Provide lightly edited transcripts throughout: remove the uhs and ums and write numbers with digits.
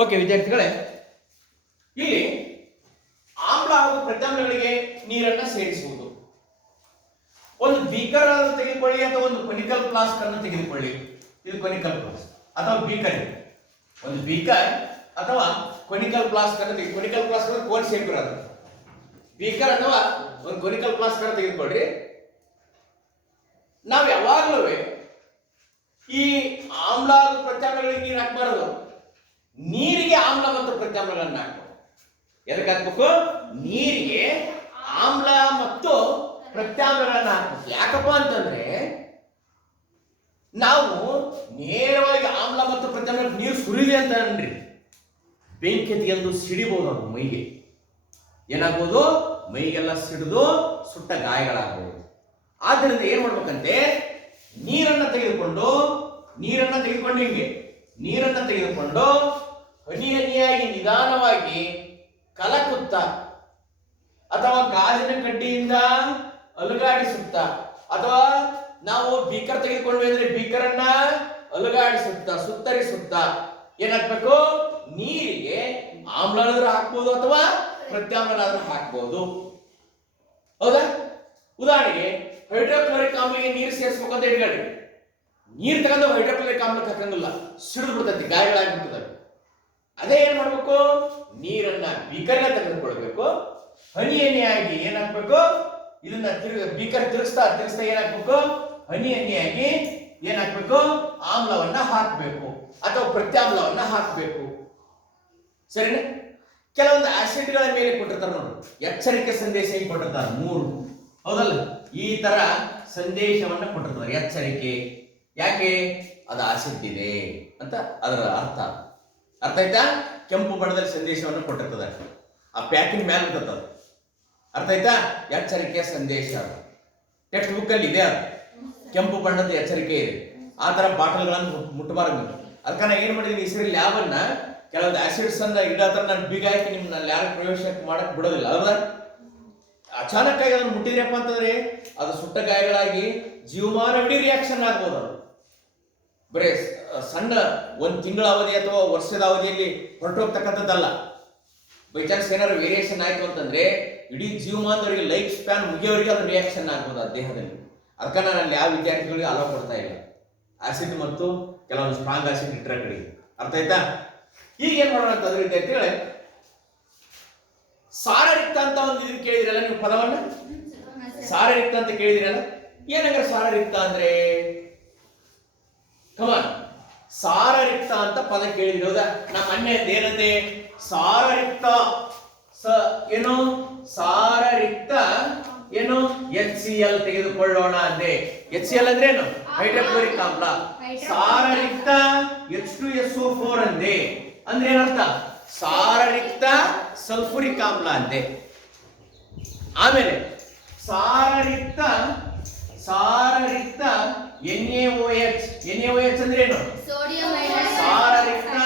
Okay ವಿದ್ಯಾರ್ಥಿಗಳೇ, ಇಲ್ಲಿ ಆಮ್ಲ ಹಾಗೂ ಪ್ರತ್ಯಾಮ್ಲಗಳಿಗೆ ನೀರನ್ನು ಸೇರಿಸುವುದು. ಒಂದು ಬೀಕರ್ ಅನ್ನು ತೆಗೆದುಕೊಳ್ಳಿ ಅಥವಾ ಒಂದು ಕೊನಿಕಲ್ ಫ್ಲಾಸ್ಕ್ ಅನ್ನು ತೆಗೆದುಕೊಳ್ಳಿ. ಇದು ಕೊನಿಕಲ್ ಫ್ಲಾಸ್ಕ್ ಅಥವಾ ಬೀಕರ್. ಒಂದು ಬೀಕರ್ ಅಥವಾ ಕೊನಿಕಲ್ ಫ್ಲಾಸ್ಕ್ ಅನ್ನು ಕೊನಿಕಲ್ ಫ್ಲಾಸ್ಕ್ ಅಂದ್ರೆ ಕೋನ್ ಶೇಪ್ ಇರೋದು. ಬೀಕರ್ ಅಥವಾ ಒಂದು ಕೊನಿಕಲ್ ಫ್ಲಾಸ್ಕ್ ಅನ್ನು ತೆಗೆದುಕೊಳ್ಳಿ. ನಾವು ಯಾವಾಗಲೂ ಈ ಆಮ್ಲ ಹಾಗೂ ಪ್ರತ್ಯಾಮ್ಲಗಳಿಗೆ ನೀರು ಹಾಕಬಾರದು. ನೀರಿಗೆ ಆಮ್ಲ ಮತ್ತು ಪ್ರತ್ಯಾಮ್ಲಗಳನ್ನು ಹಾಕಬೇಕು. ಎದಕ್ಕೆ ಹಾಕ್ಬೇಕು? ನೀರಿಗೆ ಆಮ್ಲ ಮತ್ತು ಪ್ರತ್ಯಾಮ್ಲಗಳನ್ನು ಹಾಕಬೇಕು. ಯಾಕಪ್ಪ ಅಂತಂದ್ರೆ ನಾವು ನೇರವಾಗಿ ಆಮ್ಲ ಮತ್ತು ಪ್ರತ್ಯಾಮ್ಲ ನೀರು ಸುರಿದೆ ಅಂತ ಅನ್ರಿ, ಬೆಂಕಿ ಎಂದು ಸಿಡಿಬಹುದು. ಅದು ಮೈಗೆ ಏನಾಗ್ಬೋದು? ಮೈಗೆಲ್ಲ ಸಿಡಿದು ಸುಟ್ಟ ಗಾಯಗಳಾಗಬಹುದು. ಆದ್ದರಿಂದ ಏನ್ ಮಾಡ್ಬೇಕಂತೆ, ನೀರನ್ನ ತೆಗೆದುಕೊಂಡು ಹಿಂಗೆ ನೀರನ್ನ ತೆಗೆದುಕೊಂಡು ಹನಿ ಹನಿಯಾಗಿ ನಿಧಾನವಾಗಿ ಕಲಕುತ್ತ ಅಥವಾ ಗಾಜಿನ ಕಡ್ಡಿಯಿಂದ ಅಲುಗಾಡಿಸುತ್ತ ಅಥವಾ ನಾವು ಬೀಕರ್ ತೆಗೆದುಕೊಂಡ್ವಿ ಅಂದ್ರೆ ಬೀಕರನ್ನ ಅಲುಗಾಡಿಸುತ್ತ ಸುತ್ತರಿಸುತ್ತ ಏನಾಗ್ಬೇಕು? ನೀರಿಗೆ ಆಮ್ಲನಾದ್ರೂ ಹಾಕ್ಬೋದು ಅಥವಾ ಪ್ರತ್ಯಾಮ್ಲನಾದ್ರೂ ಹಾಕ್ಬೋದು. ಹೌದಾ? ಉದಾಹರಣೆಗೆ ಹೈಡ್ರೋಕ್ಲೋರಿಕ್ ಆಮ್ಲಗೆ ನೀರು ಸೇರಿಸ್ಬೇಕು ಅಂತ ಇಟ್ಕೊಳ್ಳಿ. ನೀರು ತಗೊಂಡು ಹೈಡ್ರೋಕ್ಲೋರಿಕ್ ಆಮ್ಲಕ್ಕೆ ಹಾಕಂಗಿಲ್ಲ, ಸಿಡಿದು ಬಿಡ್ತೈತಿ, ಗಾಯಗಳಾಗ್ಬಿಡ್ತದೆ. ಅದೇ ಏನ್ ಮಾಡ್ಬೇಕು? ನೀರನ್ನ ಬೀಕರ್ನ ತೆಗೆದುಕೊಳ್ಬೇಕು. ಹನಿ ಹನಿಯಾಗಿ ಏನಾಗ್ಬೇಕು? ಇದನ್ನ ಬೀಕರ್ ತಿರುಗಿಸ್ತಾ ಏನಾಗ್ಬೇಕು? ಹನಿ ಹನಿಯಾಗಿ ಏನಾಗ್ಬೇಕು? ಆಮ್ಲವನ್ನ ಹಾಕ್ಬೇಕು ಅಥವಾ ಪ್ರತ್ಯಾಮ್ಲವನ್ನ ಹಾಕ್ಬೇಕು. ಸರಿನಾ? ಕೆಲವೊಂದು ಆಸಿಡ್ಗಳ ಮೇಲೆ ಕೊಟ್ಟಿರ್ತಾರೆ ನೋಡಿ, ಎಚ್ಚರಿಕೆ ಸಂದೇಶ ಹೆಂಗ್ ಕೊಟ್ಟಿರ್ತಾರೆ 3. ಹೌದಲ್ಲ? ಈ ತರ ಸಂದೇಶವನ್ನ ಕೊಟ್ಟಿರ್ತಾರೆ, ಎಚ್ಚರಿಕೆ. ಯಾಕೆ? ಅದು ಆಸಿಡ್ ಇದೆ ಅಂತ ಅದರ ಅರ್ಥ ಆಯ್ತಾ? ಕೆಂಪು ಬಣ್ಣದಲ್ಲಿ ಸಂದೇಶವನ್ನು ಕೊಟ್ಟಿರ್ತದೆ, ಆ ಪ್ಯಾಕಿಂಗ್ ಮೇಲೆ ಇರ್ತದೆ. ಅರ್ಥ ಆಯ್ತಾ? ಎಚ್ಚರಿಕೆಯ ಸಂದೇಶ ಟೆಕ್ಸ್ಟ್ ಬುಕ್ ಅಲ್ಲಿ ಇದೆ. ಅದು ಕೆಂಪು ಬಣ್ಣದ ಎಚ್ಚರಿಕೆ ಇದೆ. ಆ ತರ ಬಾಟಲ್ಗಳನ್ನು ಮುಟ್ಟಬಾರದು. ಅದಕ್ಕೆ ನಾನು ಏನ್ ಮಾಡಿದೀನಿ, ಈ ಸರಿ ಲ್ಯಾಬ್ ಅನ್ನ ಕೆಲವೊಂದು ಆಸಿಡ್ಸ್ ಅನ್ನ ಇಡತ್ರ ನಾನು ಬೀಗ ಹಾಕಿ ನಿಮ್ನ ಯಾರು ಪ್ರವೇಶ ಮಾಡಕ್ ಬಿಡೋದಿಲ್ಲ. ಹೌದಾ? ಅಚಾನಕ್ ಆಗಿ ಅದನ್ನು ಮುಟ್ಟಿದ್ರಪ್ಪ ಅಂತಂದ್ರೆ ಅದು ಸುಟ್ಟ ಗಾಯಗಳಾಗಿ ಜೀವಮಾನವಿಡೀ ರಿಯಾಕ್ಷನ್ ಆಗ್ಬೋದು. ಅದು ಬರೇ ಸಣ್ಣ ಒಂದು ತಿಂಗಳ ಅವಧಿ ಅಥವಾ ವರ್ಷದ ಅವಧಿಯಲ್ಲಿ ಹೊರಟೋಗ್ತಕ್ಕಂಥದ್ದಲ್ಲ. ಬೈ ಚಾನ್ಸ್ ಏನಾದ್ರು ವೇರಿಯೇಷನ್ ಆಯ್ತು ಅಂತಂದ್ರೆ ಇಡೀ ಜೀವಮಾನದವರಿಗೆ ಲೈಫ್ ಸ್ಪ್ಯಾನ್ ಮುಗಿಯೋರಿಗೆ ಅದು ರಿಯಾಕ್ಷನ್ ಆಗ್ಬೋದು ಆ ದೇಹದಲ್ಲಿ. ಅದಕ್ಕೆ ನಾನು ಅಲ್ಲಿ ಯಾವ ವಿದ್ಯಾರ್ಥಿಗಳಿಗೆ ಅಲೋ ಕೊಡ್ತಾ ಇಲ್ಲ. ಆಸಿಡ್ ಮತ್ತು ಕೆಲವೊಂದು ಸ್ಟ್ರಾಂಗ್ ಆಸಿಡ್ ಇಟ್ಟರೆ ಕಡೆ. ಅರ್ಥ ಆಯ್ತಾ? ಈಗ ಏನ್ ಮಾಡೋಣ ಅಂತಂದ್ರೆ ವಿದ್ಯಾರ್ಥಿಗಳೇ, ಸಾರರಿಕ್ತ ಅಂತ ಒಂದು ಇದನ್ನ ಕೇಳಿದಿರಲ್ಲ ನೀವು ಪದವನ್ನ? ಸಾರರಿಕ್ತ ಅಂತ ಕೇಳಿದಿರಲ್ಲ? ಏನಂದ್ರೆ ಸಾರರಿಕ್ತ ಅಂದ್ರೆ ಕಮಾನ್, ಸಾರರಿಕ್ತ ಅಂತ ಪದ ಕೇಳಿದ್ರಿ. ಹೌದಾ? ನಮ್ಮ ಮೊನ್ನೆ ಏನಂತೆ? ಸಾರರಿಕ್ತ ಏನು? ಸಾರರಿಕ್ತ ಏನು? HCl ತೆಗೆದುಕೊಳ್ಳೋಣ ಅಂದೆ. HCl ಅಂದ್ರೆ ಏನು? ಹೈಡ್ರೋಕ್ಲೋರಿಕ್ ಆಮ್ಲ. ಸಾರರಿಕ್ತ H2SO4 ಅಂದೆ. ಅಂದ್ರೆ ಏನರ್ಥ? ಸಾರರಿಕ್ತ ಸಲ್ಫುರಿಕ್ ಆಮ್ಲ ಅಂದೆ. ಆಮೇಲೆ ಸಾರರಿಕ್ತ NaOH ಅಂದ್ರೆ ಏನು? ಸಾರರಿಕ್ತ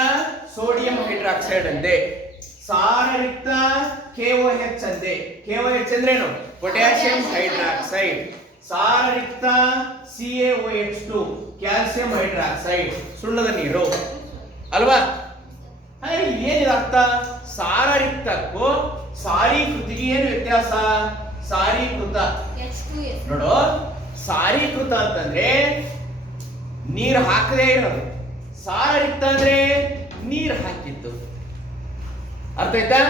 ಸೋಡಿಯಂ ಹೈಡ್ರಾಕ್ಸೈಡ್ ಅಂದೆ. ಸಾರರಿಕ್ತ KOH ಅಂದೆ. KOH ಅಂದ್ರೆ ಏನು? Potassium hydroxide. ಸಾರರಿಕ್ತ CaOH2 ಕ್ಯಾಲ್ಸಿಯಂ ಹೈಡ್ರಾಕ್ಸೈಡ್, ಸುಣ್ಣದ ನೀರು ಅಲ್ವಾ? ಹಾಗೆ ಏನಿದೆ ಅರ್ಥ? ಸಾರರಿಕ್ತಕ್ಕೂ ಸಾರೀಕೃತಿಗೆ ಏನು ವ್ಯತ್ಯಾಸ? ಸಾರೀಕೃತ ನೋಡು, ಸಾರೀಕೃತ ಅಂತಂದ್ರೆ ನೀರು ಹಾಕದೇ ಇರೋದು, ಸಾರರಿಕ್ತ ಅಂದ್ರೆ ನೀರು ಹಾಕಿತ್ತು. ಅರ್ಥ ಆಯ್ತಾ?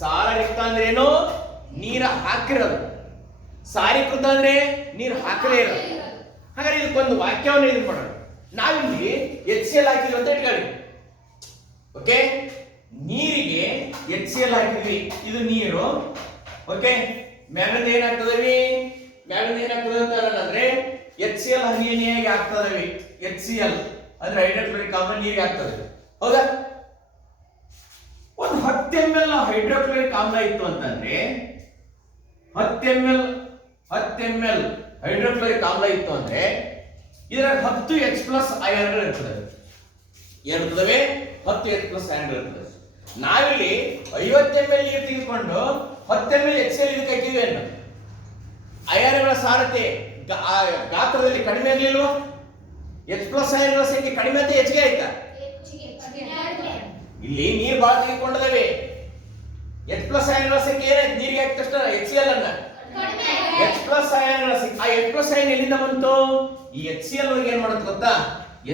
ಸಾರರಿಕ್ತ ಅಂದ್ರೆ ಏನು? ನೀರು ಹಾಕಿರೋದು. ಸಾರೀಕೃತ ಅಂದ್ರೆ ನೀರು ಹಾಕದೇ ಇರೋದು. ಹಾಗಾದ್ರೆ ಇದಕ್ಕೊಂದು ವಾಕ್ಯವನ್ನು ಇದು ಮಾಡೋಣ. ನಾವಿಲ್ಲಿ HCl ಹಾಕಿದ್ವಿ ಅಂತ ಇಟ್ಕೊಳ್ಳಿ. ಓಕೆ, ನೀರಿಗೆ HCl ಹಾಕಿದ್ವಿ, ಇದು ನೀರು. ಓಕೆ, ಮ್ಯಾಲಿಂದ ಏನಾಗ್ತದವಿ? ಮ್ಯಾಲಿಂದ ಏನಾಗ್ತದೆ ಅಂತ ಅಂದ್ರೆ HCl ಹನಿ ಹನಿಯಾಗಿ ಆಗ್ತದವಿ. HCl ಅಂದ್ರೆ ಹೈಡ್ರೋಕ್ಲೋರಿಕ್ ಆಮ್ಲ ನೀರಿಗೆ ಆಗ್ತದೆ. ಹೌದಾ? ಒಂದು 10 ml ಹೈಡ್ರೋಕ್ಲೋರಿಕ್ ಆಮ್ಲ ಇತ್ತು ಅಂತಂದ್ರೆ 10 ml ಹೈಡ್ರೋಕ್ಲೋರಿಕ್ ಆಮ್ಲ ಇತ್ತು ಅಂದ್ರೆ ಇದರ 10 H+ ಅಯಾನ್ಗಳು ಇರ್ತದೆ. ಏನಿರ್ತವೆ? 10 H+ ಅಯಾನ್ಗಳು ಇರ್ತದೆ. ನಾವಿಲ್ಲಿ 50 ml ನೀರು ತೆಗೆದುಕೊಂಡು 10 ml HCl ಇದಕ್ಕೆ ಹಾಕಿದ್ವಿ ಅನ್ನು. ಅಯಾನ್ಗಳ ಸಾರತೆ ಗಾತ್ರದಲ್ಲಿ ಕಡಿಮೆ ಇರಲಿಲ್ವಾ? H+ ಅಯಾನ್ಗಳ ಸಂಖ್ಯೆ ಕಡಿಮೆ ಅಂತ ಹೆಚ್ಚಿಗೆ ಆಯ್ತಾ? ಇಲ್ಲಿ ನೀರು ಬಹಳ ತೆಗೆದುಕೊಂಡಿದ್ದೇವೆ. H ಪ್ಲಸ್ ಅಯಾನ್ಗಳ ಸಂಖ್ಯೆ ಏನಾಯ್ತು? ನೀರಿಗೆ ಹಾಕಿದ ತಕ್ಷಣ HCl ಅನ್ನ H ಪ್ಲಸ್ ಅಯಾನ್ಗಳ ಸಂಖ್ಯೆ. ಆ H ಪ್ಲಸ್ ಅಯಾನ್ ಎಲ್ಲಿಂದ ಬಂತು? ಈ HCl ಒಳಗೆ ಏನ್ ಮಾಡುತ್ತೆ ಗೊತ್ತಾ?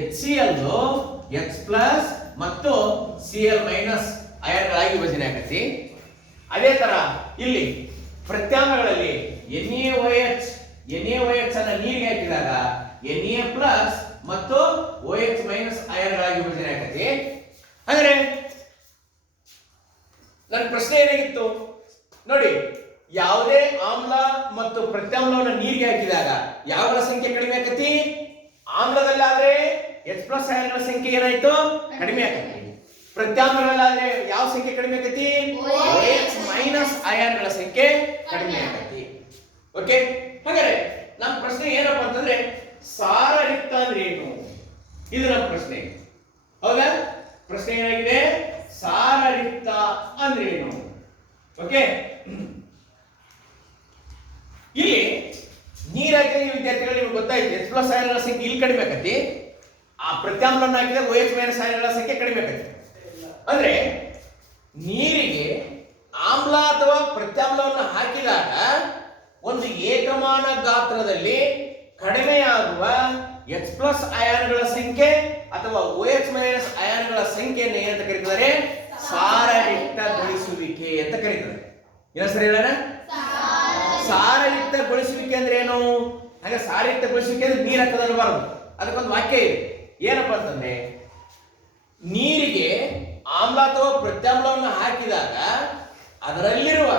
HCl H ಪ್ಲಸ್ ಮತ್ತು Cl ಮೈನಸ್ ಅಯಾನ್ಗಳಾಗಿ ವಿಭಜನೆ ಆಗತ್ತೆ. ಅದೇ ತರ ಇಲ್ಲಿ ಪ್ರತ್ಯಾಮ್ಲಗಳಲ್ಲಿ NaOH ಅನ್ನ ನೀರಿಗೆ ಹಾಕಿದಾಗ Na ಪ್ಲಸ್ ಮತ್ತು OH ಮೈನಸ್ ಅಯಾನ್ಗಳಾಗಿ ವಿಭಜನೆ ಆಗತ್ತೆ. ಅಂದ್ರೆ ನನ್ನ ಪ್ರಶ್ನೆ ಏನಾಗಿತ್ತು ನೋಡಿ, ಯಾವುದೇ ಆಮ್ಲ ಮತ್ತು ಪ್ರತ್ಯಾಮ್ಲವನ್ನು ನೀರಿಗೆ ಹಾಕಿದಾಗ ಯಾವಗಳ ಸಂಖ್ಯೆ ಕಡಿಮೆ ಆಕತಿ? ಆಮ್ಲದಲ್ಲಾದ್ರೆ H ಪ್ಲಸ್ ಅಯಾನ್ಗಳ ಸಂಖ್ಯೆ ಏನಾಯ್ತು? ಕಡಿಮೆ ಆಕತಿ. ಪ್ರತ್ಯಾಮ್ಲಗಳಲ್ಲಾದ್ರೆ ಯಾವ ಸಂಖ್ಯೆ ಕಡಿಮೆ ಆಕತಿ? OH ಮೈನಸ್ ಅಯಾನ್ಗಳ ಸಂಖ್ಯೆ ಕಡಿಮೆ ಆಕತಿ. ಓಕೆ, ಹಾಗಾದ್ರೆ ನಮ್ಮ ಪ್ರಶ್ನೆ ಏನಪ್ಪಾ ಅಂತಂದ್ರೆ ಸಾರಯುಕ್ತ ಅಂದ್ರೆ ಏನು? ಇದು ನಮ್ಮ ಪ್ರಶ್ನೆ. ಹೌದಾ? ಪ್ರಶ್ನೆ ಏನಾಗಿದೆ? ಸಾರಯುಕ್ತ ಅಂದ್ರೆ ಏನು? ಓಕೆ, ಇಲ್ಲಿ ನೀರ್ ಹಾಕಿದ್ರೆ ವಿದ್ಯಾರ್ಥಿಗಳು ನಿಮ್ಗೆ ಗೊತ್ತಾಯ್ತು H ಪ್ಲಸ್ ಅಯಾನ್ಗಳ ಸಂಖ್ಯೆ ಇಲ್ಲಿ ಕಡಿಮೆ ಆಕತಿ. ಆ ಪ್ರತ್ಯಾಮ್ಲವನ್ನು ಹಾಕಿದ್ರೆ OH ಮೈನಸ್ ಅಯಾನ್ಗಳ ಸಂಖ್ಯೆ ಕಡಿಮೆ ಆಕತಿ. ಅಂದ್ರೆ ನೀರಿಗೆ ಆಮ್ಲ ಅಥವಾ ಪ್ರತ್ಯಾಮ್ಲವನ್ನು ಹಾಕಿದಾಗ ಒಂದು ಏಕಮಾನ ಗಾತ್ರದಲ್ಲಿ ಕಡಿಮೆಯಾಗುವ H ಪ್ಲಸ್ ಅಯಾನ್ಗಳ ಸಂಖ್ಯೆ ಅಥವಾ OH ಮೈನಸ್ ಅಯಾನ್ಗಳ ಸಂಖ್ಯೆಯನ್ನು ಏನಂತ ಕರೀತಾರೆ? ಸಾರಯುಕ್ತಗೊಳಿಸುವಿಕೆ ಅಂತ ಕರೀತಾರೆ. ಏನ ಸರಿ ಹೇಳೋಣ? ಸಾರಯುಕ್ತಗೊಳಿಸುವಿಕೆ ಅಂದ್ರೆ ಏನು? ಹಾಗೆ ಸಾರಯುಕ್ತಗೊಳಿಸುವಿಕೆ ಅಂದ್ರೆ ನೀರು ಹಾಕದಲ್ಬಾರದು. ಅದಕ್ಕೊಂದು ವಾಕ್ಯ ಇದೆ. ಏನಪ್ಪಾ ಅಂತಂದ್ರೆ ನೀರಿಗೆ ಆಮ್ಲ ಅಥವಾ ಪ್ರತ್ಯಾಮ್ಲವನ್ನು ಹಾಕಿದಾಗ ಅದರಲ್ಲಿರುವ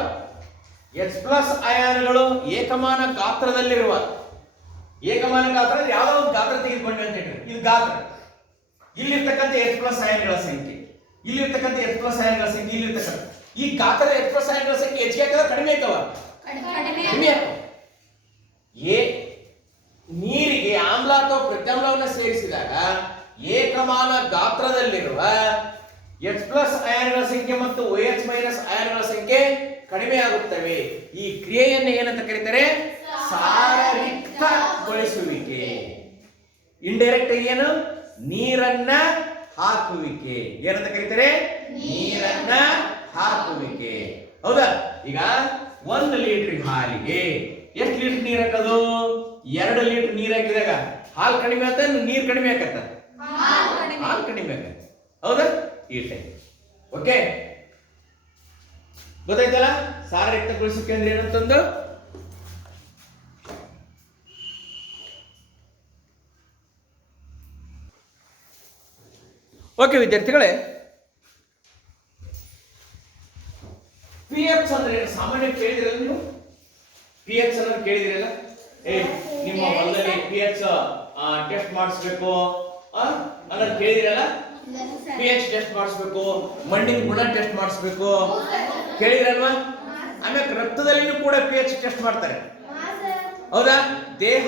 H ಪ್ಲಸ್ ಅಯಾನ್ಗಳು ಏಕಮಾನ ಗಾತ್ರದಲ್ಲಿರುವ, ಏಕಮಾನ ಗಾತ್ರ ಯಾವುದೋ ಒಂದು ಗಾತ್ರ ತೆಗೆದುಕೊಂಡ್ವಿ ಅಂತ ಹೇಳಿ, ಇದು ಗಾತ್ರ. ಇಲ್ಲಿರ್ತಕ್ಕಂಥ H ಪ್ಲಸ್ ಅಯಾನ್ಗಳ ಸಂಖ್ಯೆ, ಇಲ್ಲಿರ್ತಕ್ಕಂಥ H ಪ್ಲಸ್ ಅಯಾನ್ಗಳ ಸಂಖ್ಯೆ, ಇಲ್ಲಿರ್ತಕ್ಕಂಥ ಈ ಗಾತ್ರದ H ಪ್ಲಸ್ ಅಯಾನ್ಗಳ ಸಂಖ್ಯೆ ಹೆಚ್ಚಿಗೆ ಆಗ್ತದ ಕಡಿಮೆ ಆಗ್ತವ? ಕಡಿಮೆ ಆಗ್ತವ. ನೀರಿಗೆ ಆಮ್ಲ ಅಥವಾ ಪ್ರತ್ಯಾಮ್ಲವನ್ನು ಸೇರಿಸಿದಾಗ ಏಕಮಾನ ಗಾತ್ರದಲ್ಲಿರುವ H ಪ್ಲಸ್ ಅಯಾನ್ಗಳ ಸಂಖ್ಯೆ ಮತ್ತು OH ಮೈನಸ್ ಅಯಾನ್ಗಳ ಸಂಖ್ಯೆ ಕಡಿಮೆ ಆಗುತ್ತವೆ. ಈ ಕ್ರಿಯೆಯನ್ನು ಏನಂತ ಕರೀತಾರೆ? ಸಾರಯುಕ್ತಗೊಳಿಸುವಿಕೆ. ಇಂಡೈರೆಕ್ಟ್ ಏನು? ನೀರನ್ನ ಹಾಕುವಿಕೆ. ಏನಂತ ಕರೀತಾರೆ? ನೀರನ್ನ ಹಾಕುವಿಕೆ. ಹೌದಾ? ಈಗ 1 ಲೀಟರ್ ಹಾಲಿಗೆ ಎಷ್ಟು ಲೀಟರ್ ನೀರು ಹಾಕೋದು? 2 ಲೀಟರ್ ನೀರು ಹಾಕಿದಾಗ ಹಾಲು ಕಡಿಮೆ ಆತ, ನೀರು ಕಡಿಮೆ ಆಗತ್ತ? ಹಾಲು ಕಡಿಮೆ ಆಗತ್ತೆ. ಹೌದಾ? ಈ ಟೈಪ್. ಓಕೆ, ಗೊತ್ತಾಯ್ತಲ್ಲ ಸಾರಯುಕ್ತಗೊಳಿಸುವಿಕೆ ಅಂದ್ರೆ ಏನಂತಂದು? ಓಕೆ ವಿದ್ಯಾರ್ಥಿಗಳೇ, pH ಅಂದ್ರೆ ಸಾಮಾನ್ಯ ಕೇಳಿದಿರಲ್ಲ ನೀವು? pH ಅನ್ನೋದು ಕೇಳಿದಿರಲ್ಲ? ನಿಮ್ಮ ಹೊಲದಲ್ಲಿ pH ಟೆಸ್ಟ್ ಮಾಡಿಸ್ಬೇಕು ಅನ್ನೋದು ಕೇಳಿದಿರಲ್ಲ? pH ಟೆಸ್ಟ್ ಮಾಡಿಸ್ಬೇಕು, ಮಣ್ಣಿನ ಗುಣ ಟೆಸ್ಟ್ ಮಾಡಿಸ್ಬೇಕು, ಕೇಳಿದಿರಲ್ವಾ? ಆಮೇಲೆ ರಕ್ತದಲ್ಲಿನೂ ಕೂಡ pH ಟೆಸ್ಟ್ ಮಾಡ್ತಾರೆ. ಹೌದಾ? ದೇಹ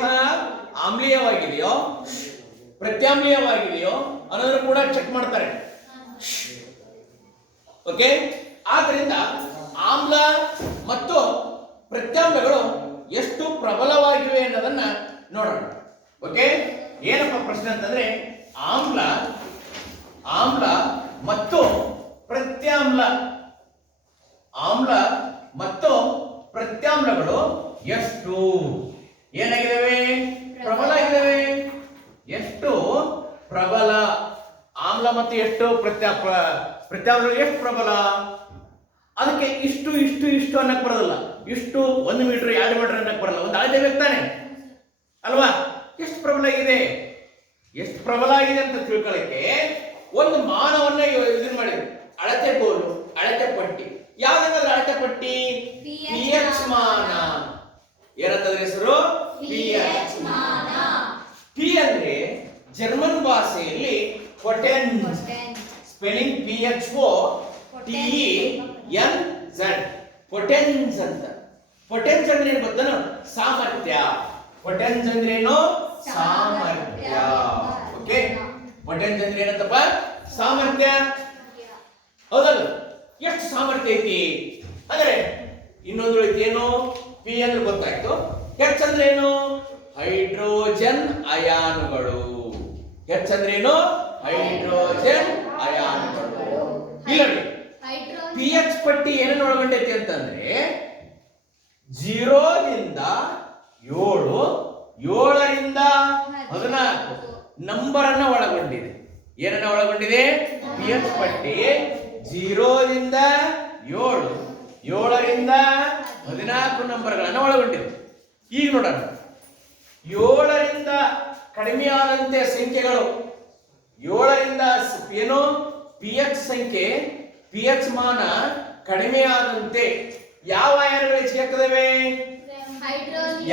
ಆಮ್ಲೀಯವಾಗಿದೆಯೋ ಪ್ರತ್ಯಾಮ್ಲೀಯವಾಗಿದೆಯೋ ಅನ್ನೋದನ್ನು ಕೂಡ ಚೆಕ್ ಮಾಡ್ತಾರೆ. ಓಕೆ, ಆದ್ದರಿಂದ ಆಮ್ಲ ಮತ್ತು ಪ್ರತ್ಯಾಮ್ಲಗಳು ಎಷ್ಟು ಪ್ರಬಲವಾಗಿವೆ ಅನ್ನೋದನ್ನ ನೋಡೋಣ. ಓಕೆ, ಏನಪ್ಪ ಪ್ರಶ್ನೆ ಅಂತಂದ್ರೆ ಆಮ್ಲ ಮತ್ತು ಪ್ರತ್ಯಾಮ್ಲ, ಆಮ್ಲ ಮತ್ತು ಪ್ರತ್ಯಾಮ್ಲಗಳು ಎಷ್ಟು ಏನಾಗಿದ್ದಾವೆ? ಪ್ರಬಲ ಆಗಿದ್ದಾವೆ. ಎಷ್ಟು ಪ್ರಬಲ ಆಮ್ಲ ಮತ್ತು ಎಷ್ಟು ಪ್ರತ್ಯಾಮ್ಲಗಳು ಎಷ್ಟು ಪ್ರಬಲ? ಅದಕ್ಕೆ ಇಷ್ಟು ಇಷ್ಟು ಇಷ್ಟು ಅನ್ನಕ್ ಬರೋದಿಲ್ಲ. ಇಷ್ಟು 1 ಮೀಟರ್ 2 ಮೀಟರ್ ಅನ್ನಕ್ ಬರಲ್ಲ. ಒಂದು ಅಳತೆ ಬೇಕಾನೆ ಅಲ್ವಾ? ಎಷ್ಟು ಪ್ರಬಲ ಆಗಿದೆ, ಎಷ್ಟು ಪ್ರಬಲ ಆಗಿದೆ ಅಂತ ತಿಳ್ಕೊಳ್ಳಕ್ಕೆ ಒಂದು ಮಾನವನ್ನ ಇದನ್ನ ಮಾಡಿದ್ರು. ಅಳತೆ ಗೋಲು, ಅಳತೆ ಪಟ್ಟಿ. ಯಾವ್ದಾದ್ರೆ ಅಳತೆ ಪಟ್ಟಿ? pH ಮಾನ. ಏನಂತಂದ್ರೆ ಹೆಸರು? pH ಮಾನ. P ಅಂದ್ರೆ ಜರ್ಮನ್ ಭಾಷೆಯಲ್ಲಿ ಪೊಟೆನ್ಸ್, ಸ್ಪೆಲ್ಲಿಂಗ್ PHOTENZ, ಪೊಟೆನ್ಸ್ ಅಂತ. ಪೊಟೆನ್ಸ್ ಅಂದ್ರೆ ಏನು ಗೊತ್ತಾ? ಸಾಮರ್ಥ್ಯ. ಪೊಟೆನ್ಸ್ ಅಂದ್ರೆ ಏನು? ಸಾಮರ್ಥ್ಯ. ಓಕೆ, ಪೊಟೆನ್ಸ್ ಅಂದ್ರೆ ಏನಂತಪ್ಪ? ಸಾಮರ್ಥ್ಯ. ಹೌದಲ್ಲ? ಎಷ್ಟು ಸಾಮರ್ಥ್ಯ ಐತಿ ಅಂದ್ರೆ ಇನ್ನೊಂದು ಏನು? P ಅಂದ್ರೆ ಗೊತ್ತಾಯ್ತು. H ಅಂದ್ರೆ ಏನು? ಹೈಡ್ರೋಜನ್ ಅಯಾನುಗಳು. H ಅಂದ್ರೆ ಏನು? ಹೈಡ್ರೋಜನ್ ಅಯಾನುಗಳು. ಇಲ್ಲ ನೋಡಿ, ಪಿ ಎಚ್ ಪಟ್ಟಿ ಏನನ್ನು ಒಳಗೊಂಡೈತಿ ಅಂತಂದ್ರೆ 0 ರಿಂದ 7, 7ರಿಂದ 14 ನಂಬರ್ ಅನ್ನ ಒಳಗೊಂಡಿದೆ. ಏನನ್ನ ಒಳಗೊಂಡಿದೆ? ಪಿ ಎಚ್ ಪಟ್ಟಿ 0 ರಿಂದ 7, 7ರಿಂದ 14 ನಂಬರ್ಗಳನ್ನು ಒಳಗೊಂಡಿದೆ. ಈಗ ನೋಡೋಣ, 7ರಿಂದ ಕಡಿಮೆಯಾದಂತೆ ಸಂಖ್ಯೆಗಳು, 7ರಿಂದ ಏನು ಪಿ ಎಚ್ ಸಂಖ್ಯೆ, ಪಿ ಎಚ್ ಮಾನ ಕಡಿಮೆಯಾದಂತೆ ಯಾವ ಆಯನಗಳು ಹೆಚ್ಚಿಗೆ ಆಗ್ತದವೆ?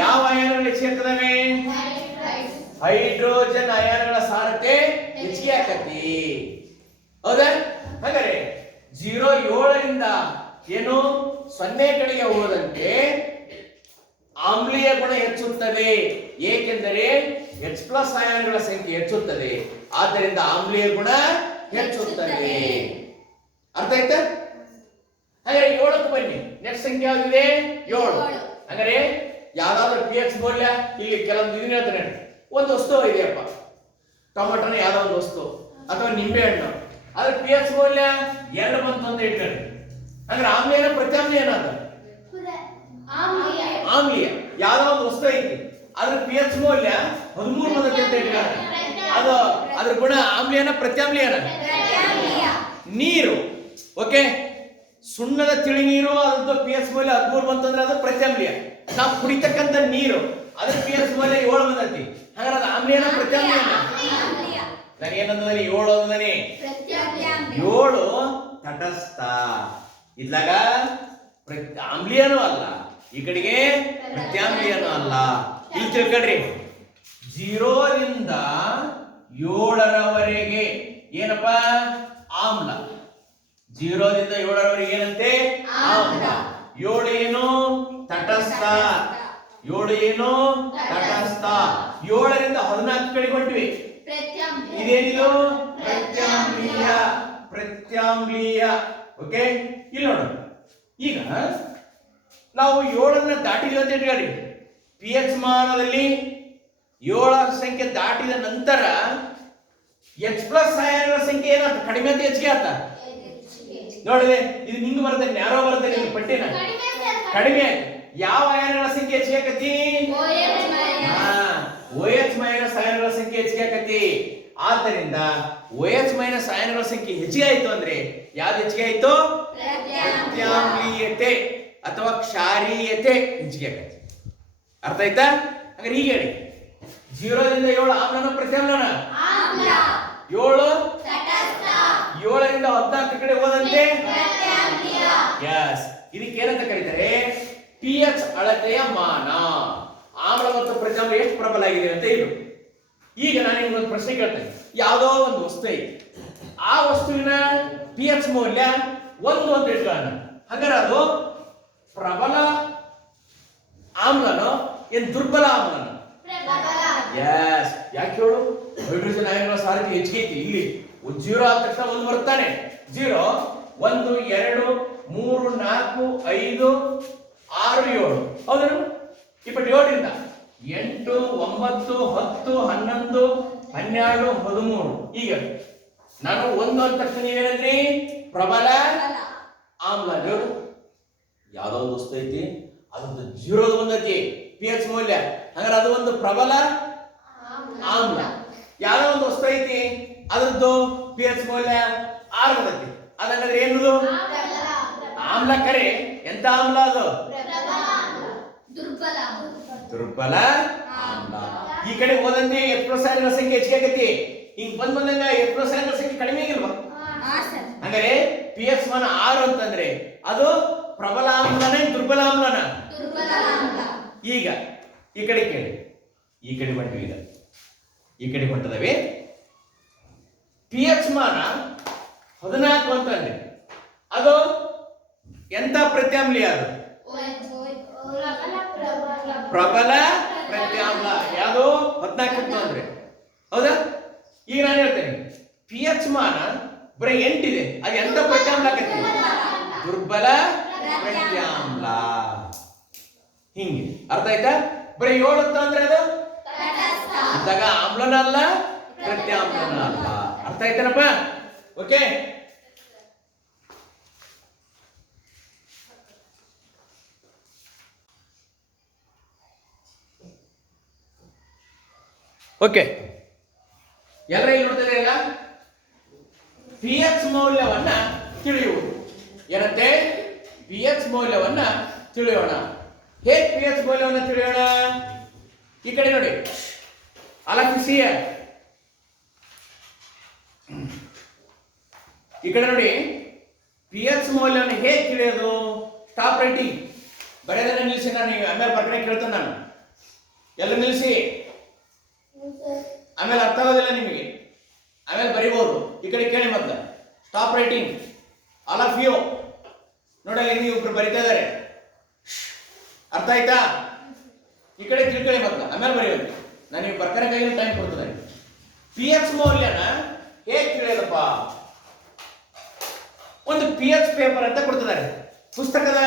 ಯಾವ ಆಯನಗಳು ಹೆಚ್ಚಿಗೆ ಆಗ್ತದವೆ? ಹೈಡ್ರೋಜನ್ ಅಯಾನುಗಳ ಸಾರತೆ ಹೆಚ್ಚಿಗೆ ಆಕತಿ. ಹೌದಾ? ಹಾಗಾದ್ರೆ 7ರಿಂದ ಏನು 0 ಕಡೆಗೆ ಹೋದಂತೆ ಆಮ್ಲೀಯ ಗುಣ ಹೆಚ್ಚುತ್ತವೆ. ಏಕೆಂದರೆ H+ ಅಯಾನುಗಳ ಸಂಖ್ಯೆ ಹೆಚ್ಚುತ್ತದೆ, ಆದ್ದರಿಂದ ಆಮ್ಲೀಯ ಗುಣ ಹೆಚ್ಚುತ್ತದೆ. ಅರ್ಥ ಆಯ್ತಾ? ಹಾಗಾದ್ರೆ 7ಕ್ಕೆ ಬನ್ನಿ. ನೆಕ್ಸ್ಟ್ ಸಂಖ್ಯೆ ಯಾವ್ದಿದೆ? 7. ಹಾಗಾದ್ರೆ ಯಾವ್ದಾದ್ರು ಪಿ ಎಚ್ ಮೌಲ್ಯ ಇಲ್ಲಿ ಕೆಲವೊಂದು ಇದನ್ನ ಹೇಳ್ತಾನೆ. ಒಂದು ವಸ್ತು ಇದೆಯಪ್ಪ, ಟೊಮೆಟೊನ ಯಾವ್ದೋ ಒಂದು ವಸ್ತು ಅಥವಾ ನಿಂಬೆ ಹಣ್ಣು, ಅದ್ರ ಪಿ ಎಚ್ ಮೌಲ್ಯ 2 ಬಂತು ಅಂತ ಇಟ್ಕೊಳ್ಳಿ. ಅಂದ್ರೆ ಆಮ್ಲೀಯನ ಪ್ರತ್ಯಾಮ್ಲೀಯ ಏನಾದ? ಆಮ್ಲೀಯ. ಯಾವ್ದೋ ಒಂದು ವಸ್ತು ಐತಿ, ಅದ್ರ ಪಿ ಎಚ್ ಮೌಲ್ಯ 13 ಬಂದೈತಿ ಅಂತ ಇಟ್ಕೊಳ್ಳಿ. ಅದು ಅದ್ರ ಗುಣ ಆಮ್ಲೀಯನ ಪ್ರತ್ಯಾಮ್ಲೀಯನ? ನೀರು. ಓಕೆ, ಸುಣ್ಣದ ತಿಳಿ ನೀರು ಅದ್ರ ಪಿ ಎಚ್ ಮೌಲ್ಯ 13 ಬಂತಂದ್ರೆ ಅದು ಪ್ರತ್ಯಾಮ್ಲೀಯ. ನಾವು ಕುಡಿತಕ್ಕಂತ ನೀರು ಅದ್ರ ಪಿ ಎಚ್ ಮೌಲ್ಯ 7 ಬಂದೈತಿ, ಹಾಗಾದ್ರೆ ಅದು ಆಮ್ಲೀಯನ ಪ್ರತ್ಯಾಮ್ಲೀಯನ? ನಾನು ಏನಂದ್ರೆ 7 ಅಂದನೆ 7 ತಟಸ್ಥ. ಇದ್ಲಾಗ ಆಮ್ಲೀಯನೂ ಅಲ್ಲ, ಈ ಕಡೆಗೆ ಪ್ರತ್ಯಾಮ್ಲೀಯನೂ ಅಲ್ಲ. ಇಲ್ಲಿ ತಿಳ್ಕೊಳ್ರಿ, 0 ರಿಂದ 7ರವರೆಗೆ ಏನಪ್ಪಾ? ಆಮ್ಲ. 0 ರಿಂದ 7ರವರೆಗೆ ಏನಂತೆ? ಆಮ್ಲ. 7 ಏನು? ತಟಸ್ಥ. 7 ಏನು? ತಟಸ್ಥ. 7ರಿಂದ 14 ಕಡೆಗೆ ಹೊಂಟ್ವಿ. ಇದೇನಿದು? ಪ್ರತ್ಯಾಮ್ಲೀಯ. ಪ್ರತ್ಯಾಮ್ಲೀಯ. ಓಕೆ, ಇಲ್ಲಿ ನೋಡು, ಈಗ ನಾವು 7ಅನ್ನ ದಾಟಿದ್ವಿ ಅಂತ ಇಟ್ಕೊಳ್ಳಿ. ಪಿ ಎಚ್ ಮಾನದಲ್ಲಿ 7 ಸಂಖ್ಯೆ ದಾಟಿದ ನಂತರ H+ ಅಯಾನುಗಳ ಸಂಖ್ಯೆ ಏನಾಗ್ತದೆ? ಕಡಿಮೆ ಅಂತ ಹೆಚ್ಚಿಗೆ ಆತ? ನೋಡಿದೆ, ಇದು ನಿಂಗೆ ಬರುತ್ತೆ, ನ್ಯಾರೋ ಬರುತ್ತೆ ನಿಮ್ಗೆ ಪಟ್ಟಿನ ಕಡಿಮೆ. ಯಾವ ಅಯಾನುಗಳ ಸಂಖ್ಯೆ ಹೆಚ್ಚಿಗೆ ಆಕತಿ? OH- ಅಯಾನುಗಳ ಸಂಖ್ಯೆ ಹೆಚ್ಚಿಗೆ ಆಕತಿ. ಆದ್ದರಿಂದ OH- ಅಯಾನುಗಳ ಸಂಖ್ಯೆ ಹೆಚ್ಚಿಗೆ ಆಯ್ತು ಅಂದ್ರೆ ಯಾವ್ದು ಹೆಚ್ಚಿಗೆ ಆಯ್ತು? ಪ್ರತ್ಯಾಮ್ಲೀಯತೆ ಅಥವಾ ಕ್ಷಾರೀಯತೆ ಹೆಚ್ಚಿಗೆ ಆಕತಿ. ಅರ್ಥ ಆಯ್ತಾ? ಹಾಗಾದ್ರೆ ಈಗ ಹೇಳಿ, 0 ರಿಂದ 7 ಆಮ್ಲನ ಪ್ರತ್ಯಾಮ್ಲನ? 7 7ರಿಂದ 14 ಕಡೆ ಹೋದಂತೆ ಯಸ್. ಇದಕ್ಕೆ ಏನಂತ ಕರೀತಾರೆ? ಪಿ ಎಚ್ ಅಳತೆಯ ಮಾನ. ಆಮ್ಲ ಮತ್ತು ಪ್ರತ್ಯಾಮ್ಲ ಎಷ್ಟು ಪ್ರಬಲ ಆಗಿದೆ ಅಂತ ಇದು. ಈಗ ನಾನು ನಿಮ್ಗೊಂದು ಪ್ರಶ್ನೆ ಕೇಳ್ತೇನೆ. ಯಾವುದೋ ಒಂದು ವಸ್ತು ಐತಿ, ಆ ವಸ್ತುವಿನ ಪಿ ಎಚ್ ಮೌಲ್ಯ 1 ಅಂತ ಇಟ್ಕೊಳ್ಳೋಣ. ಹಾಗಾದ್ರೆ ಅದು ಪ್ರಬಲ ಆಮ್ಲನೋ ಏನ್ ದುರ್ಬಲ ಆಮ್ಲನೋ? ಯಸ್. ಯಾಕೆ ಹೇಳು? ಹೈಡ್ರೋಜನ್ ಅಯಾನುಗಳ ಸಾರಥಿ ಹೆಚ್ಚಿಗೆ ಐತಿ. ಇಲ್ಲಿ 0 ಆದ ತಕ್ಷಣ 1 ಬರ್ತಾನೆ. 0 1 2 3 4 5 6 7. ಹೌದು, 27ರಿಂದ 8 9 10 11 12 13. ಈಗ ನಾನು 1 ಅಂದ ತಕ್ಷಣ ನೀವೇನಂದ್ರಿ? ಪ್ರಬಲ ಆಮ್ಲ. ಯಾವ್ದೋ ಒಂದು ವಸ್ತು ಐತಿ, ಅದೊಂದು 0 ಬಂದೈತಿ ಪಿ ಎಚ್ ಮೌಲ್ಯ, ಹಂಗಾರೆ ಅದು ಒಂದು ಪ್ರಬಲ ಆಮ್ಲ. ಯಾವ್ದೋ ಒಂದು ವಸ್ತು ಐತಿ, ಅದ್ರದ್ದು ಪಿ ಎಚ್ ಮೌಲ್ಯ 6 ಬಂದೈತಿ, ಅದಂದ್ರೆ ಏನದು? ಆಮ್ಲ. ಕರೆ ಎಂತ ಆಮ್ಲ ಅದು? ದುರ್ಬಲ ಆಮ್ಲ. ಈ ಕಡೆ ಹೋದಂತೆ H+ ಅಯಾನುಗಳ ಸಂಖ್ಯೆ ಹೆಚ್ಚಿಗೆ ಆಗತಿ. ಹಿಂಗ್ ಬಂದಂಗ H+ ಅಯಾನುಗಳ ಸಂಖ್ಯೆ ಕಡಿಮೆ ಆಗಿಲ್ವಾ? ಹಾಗಾದ್ರೆ ಪಿ ಎಚ್ ಮಾನ 6 ಅಂತಂದ್ರೆ ಅದು ಪ್ರಬಲ ಆಮ್ಲನ ದುರ್ಬಲ ಆಮ್ಲನ? ಈಗ ಈ ಕಡೆ ಕೇಳಿ, ಈ ಕಡೆ ಬಂದ್ವಿ. ಈಗ ಈ ಕಡೆ ಹೊಂಟದವೆ. ಪಿ ಎಚ್ ಮಾನ 14 ಅಂತಂದ್ರೆ ಅದು ಎಂತ ಪ್ರತ್ಯಾಮ್ಲೀಯ? ಅದು ಪ್ರಬಲ ಪ್ರತ್ಯಾಮ್ಲ. ಯಾವುದು? 14 ಅಂದ್ರೆ. ಹೌದಾ? ಈಗ ನಾನು ಹೇಳ್ತೇನೆ, ಪಿ ಎಚ್ ಮಾನ ಬರೀ 8 ಇದೆ, ಅದು ಎಂತ ಪ್ರತ್ಯಾಮ್ಲ ಆಕತಿ? ದುರ್ಬಲ ಪ್ರತ್ಯಾಮ್ಲ. ಹಿಂಗೆ ಅರ್ಥ ಆಯ್ತಾ? ಬರೀ 7 ಅಂದ್ರೆ ಅದು ಇದ್ದಾಗ ಆಮ್ಲನ ಅಲ್ಲ, ಪ್ರತ್ಯಾಮ್ಲನ ಅಲ್ಲ. ಅರ್ಥ ಆಯ್ತೇನಪ್ಪ? ಓಕೆ. ಓಕೆ, ಎಲ್ಲರ ಇಲ್ಲಿ ನೋಡ್ತಾ ಇದ್ದೀರಲ್ಲ, ಪಿ ಎಚ್ ಮೌಲ್ಯವನ್ನ ತಿಳಿಯುವುದು. ಏನಂತೆ? ಪಿ ಎಚ್ ಮೌಲ್ಯವನ್ನ ತಿಳಿಯೋಣ. ಹೇಗೆ ಪಿ ಎಚ್ ಮೌಲ್ಯವನ್ನ ತಿಳಿಯೋಣ? ಈ ಕಡೆ ನೋಡಿ, ಆಲಕಿಸಿ. ಈ ಕಡೆ ನೋಡಿ, ಪಿ ಎಚ್ ಮೌಲ್ಯವನ್ನು ಹೇಗೆ ತಿಳಿಯೋದು? ಸ್ಟಾಪ್ ರೈಟಿಂಗ್, ಬರೆಯೋದನ್ನ ನಿಲ್ಲಿಸಿ. ನಾನು ಆಮೇಲೆ ಬರ್ಕಡೆ ಕೇಳ್ತೇನೆ. ನಾನು ಎಲ್ಲ ನಿಲ್ಲಿಸಿ, ಆಮೇಲೆ ಅರ್ಥ ಆಗೋದಿಲ್ಲ ನಿಮಗೆ, ಆಮೇಲೆ ಬರಿಬಹುದು. ಈ ಕಡೆ ಕೇಳಿ ಮೊದಲು. Stop writing, all of you. ನೋಡಲ್ಲಿ ನೀವು ಇಬ್ರು ಬರಿತಾ ಇದ್ದಾರೆ, ಅರ್ಥ ಆಯ್ತಾ? ಈ ಕಡೆ ತಿಳ್ಕೊಳ್ಳಿ ಮೊದಲು, ಆಮೇಲೆ ಬರೆಯೋದು. ನಾನು ನೀವು ಬರ್ಕರೆ ಕೈಯಲ್ಲಿ ಟೈಮ್ ಕೊಡ್ತದೆ. ಪಿ ಎಚ್ ಮೌಲ್ಯನ ಹೇಗೆ ತಿಳಿಯೋದಪ್ಪ? ಒಂದು ಪಿ ಎಚ್ ಪೇಪರ್ ಅಂತ ಕೊಡ್ತಿದ್ದಾರೆ ಪುಸ್ತಕದ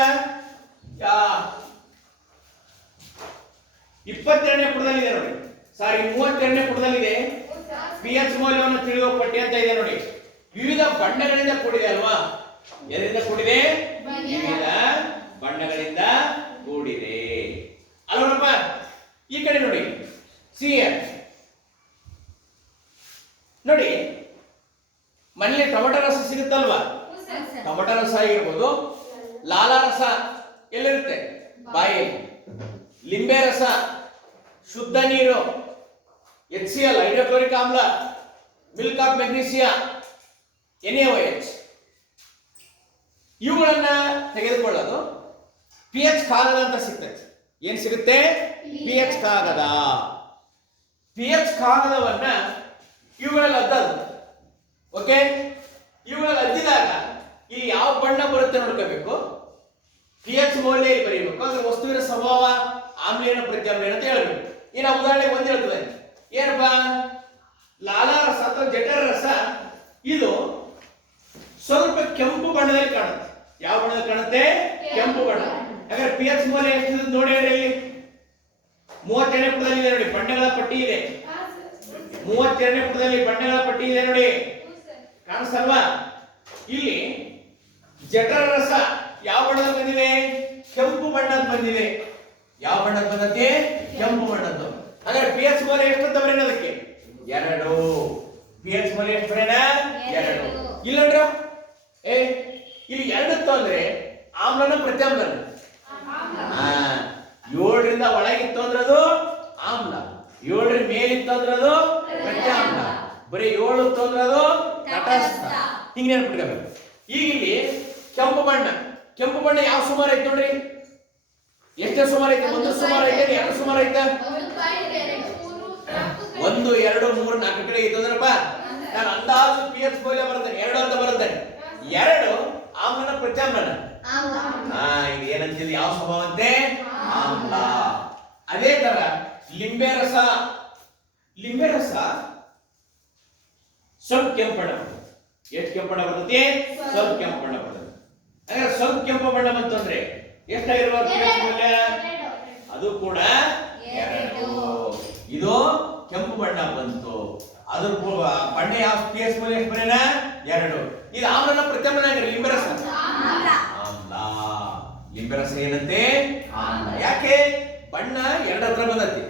22ನೇ ಪುಟದಲ್ಲಿದೆ ನೋಡಿ, ಸಾರಿ 32ನೇ ಪುಟದಲ್ಲಿದೆ. ಪಿ ಎಚ್ ಮೌಲ್ಯವನ್ನು ತಿಳಿಯುವ ಪಟ್ಟಿ ಅಂತ ಇದೆ ನೋಡಿ. ವಿವಿಧ ಬಣ್ಣಗಳಿಂದ ಕೂಡಿದೆ ಅಲ್ವಾ? ಎದರಿಂದ ಕೂಡಿದೆ? ವಿವಿಧ ಬಣ್ಣಗಳಿಂದ ಕೂಡಿದೆ ಅಲ್ವಪ್ಪ? ಈ ಕಡೆ ನೋಡಿ, ಸಿ ನೋಡಿ, ಮನೆಯಲ್ಲಿ ಟೊಮೆಟೊ ರಸ ಸಿಗುತ್ತಲ್ವಾ? ಟೊಮೆಟೊ ರಸ ಆಗಿರ್ಬೋದು, ಲಾಲಾ ರಸ ಎಲ್ಲಿರುತ್ತೆ? ಬಾಯಿಯಲ್ಲಿ. ಲಿಂಬೆ ರಸ, ಶುದ್ಧ ನೀರು, HCl ಹೈಡ್ರೋಕ್ಲೋರಿಕ್ ಆಮ್ಲ, ಮಿಲ್ಕ್ ಆಫ್ ಮೆಗ್ನೀಸಿಯಾ, NaOH, ಇವುಗಳನ್ನ ತೆಗೆದುಕೊಳ್ಳೋದು ಪಿ ಎಚ್ ಕಾಗದ ಅಂತ ಸಿಗ್ತದೆ. ಏನ್ ಸಿಗುತ್ತೆ? ಪಿ ಎಚ್ ಕಾಗದ. ಪಿ ಎಚ್ ಕಾಗದವನ್ನ ಇವುಗಳಲ್ಲಿ ಅದ್ದದು. ಓಕೆ, ಇವುಗಳಲ್ಲಿ ಅದ್ದಿದಾಗ ಇಲ್ಲಿ ಯಾವ ಬಣ್ಣ ಬರುತ್ತೆ ನೋಡ್ಕೋಬೇಕು. ಪಿ ಎಚ್ ಮೌಲ್ಯ ಇಲ್ಲಿ ಬರೀಬೇಕು. ಅಂದ್ರೆ ವಸ್ತುವಿನ ಸ್ವಭಾವ, ಆಮ್ಲೇನ ಪ್ರತ್ಯಾಮ್ಲೇನ ಅಂತ ಹೇಳ್ಬೇಕು. ಈಗ ನಾವು ಉದಾಹರಣೆಗೆ ಒಂದು ಹೇಳ್ತದೆ, ಏನಪ್ಪಾ? ಲಾಲಾ ರಸ ಅಥವಾ ಜಠರ ರಸ ಇದು ಸ್ವಲ್ಪ ಕೆಂಪು ಬಣ್ಣದಲ್ಲಿ ಕಾಣುತ್ತೆ. ಯಾವ ಬಣ್ಣದಲ್ಲಿ ಕಾಣುತ್ತೆ? ಕೆಂಪು ಬಣ್ಣ. ಹಾಗಾದ್ರೆ ಪಿ ಎಚ್ ಮೌಲ್ಯ ಎಷ್ಟಿದೆ ನೋಡಿ ಇಲ್ಲಿ 32ನೇ ಪುಟದಲ್ಲಿ ಇದೆ ನೋಡಿ, ಬಣ್ಣಗಳ ಪಟ್ಟಿ ಇದೆ. 32ನೇ ಪುಟದಲ್ಲಿ ಬಣ್ಣಗಳ ಪಟ್ಟಿ ಇದೆ ನೋಡಿ, ಕಾಣಿಸ್ತಲ್ವಾ? ಇಲ್ಲಿ ಜಠರ ರಸ ಯಾವ ಬಣ್ಣದಲ್ಲಿ ಬಂದಿದೆ? ಕೆಂಪು ಬಣ್ಣದ ಬಂದಿದೆ. ಯಾವ ಬಣ್ಣದ ಬಂದತ್ತೆ? ಕೆಂಪು ಬಣ್ಣದ್ದು. ಹಾಗಾದ್ರೆ ಪಿ ಎಚ್ ಮೌಲ್ಯ ಎಷ್ಟು ಅಂತ ಬರೆಯೋಣ ಅದಕ್ಕೆ? 2. ಪಿ ಎಚ್ ಮೌಲ್ಯ ಎಷ್ಟು ಬರೆಯೋಣ? 2. ಇಲ್ಲಂದ್ರ ಇಲ್ಲಿ 2 ಅಂದ್ರೆ ಆಮ್ಲನ ಪ್ರತ್ಯಾಮ್ಲನ. 7ರಿಂದ ಒಳಗಿತ್ತು ಅಂದ್ರೆ ಅದು ಆಮ್ಲ, 7ರ ಮೇಲಿತ್ತು ಅಂದ್ರೆ ಅದು ಪ್ರತ್ಯಾಮ್ಲ, ಬರೀ 7 ಇತ್ತು ಅಂದ್ರೆ ಅದು ತಟಸ್ಥ. ಹಿಂಗೆ ನೆನಪಿಟ್ಕೋಬೇಕು. ಈಗ ಇಲ್ಲಿ ಕೆಂಪು ಬಣ್ಣ, ಕೆಂಪು ಬಣ್ಣ ಯಾವ ಸುಮಾರು ಐತೆ ನೋಡ್ರಿ? ಎಷ್ಟೇ ಸುಮಾರು ಐತೆ? 1 ಸುಮಾರು ಐತೆ, 2 ಸುಮಾರು ಐತೆ? 1 2 3 4 ಕಡೆ ಐತಂದ್ರಪ್ಪ. ನಾನು ಅಂದಾಜು ಪಿ ಎಚ್ ಮೌಲ್ಯ ಬರ್ತೇನೆ 2 ಅಂತ ಬರ್ತೇನೆ. 2 ಆಮ್ಲನ ಪ್ರತ್ಯಾಮ್ಲನ. ಇದು ಏನಂತಿದೆ? ಯಾವ ಸ್ವಭಾವ ಅಂತೆ? ಆಮ್ಲ. ಅದೇ ತರ ಲಿಂಬೆ ರಸ, ಲಿಂಬೆ ರಸ ಸ್ವಲ್ಪ ಕೆಂಪು ಬಣ್ಣ ಬರ್ತದೆ. ಎಷ್ಟು ಕೆಂಪು ಬಣ್ಣ ಬರ್ತದೆ? ಸ್ವಲ್ಪ ಕೆಂಪು ಬಣ್ಣ ಬರ್ತದೆ. ಹಾಗಾದ್ರೆ ಸ್ವಲ್ಪ ಕೆಂಪು ಬಣ್ಣ ಬಂತು ಅಂದ್ರೆ ಎಷ್ಟಾಗಿರ್ಬೋದು ಪಿ ಎಚ್ ಮೌಲ್ಯ? ಅದು ಕೂಡ 2. ಇದು ಕೆಂಪು ಬಣ್ಣ ಬಂತು, ಅದ್ರ ಬಣ್ಣ ಯಾವ ಪಿ ಎಚ್ ಮೌಲ್ಯ ಎಷ್ಟು ಬರೆಯೋಣ? 2. ಇದು ಆಮ್ಲನ ಪ್ರತ್ಯಾಮ್ಲನ ಆಗಿರಿ. ಲಿಂಬೆ ರಸ ಆಮ್ಲ. ಲಿಂಬೆ ರಸ ಏನಂತೆ? ಆಮ್ಲ. ಯಾಕೆ? ಬಣ್ಣ 2 ಹತ್ರ ಬಂದತಿ,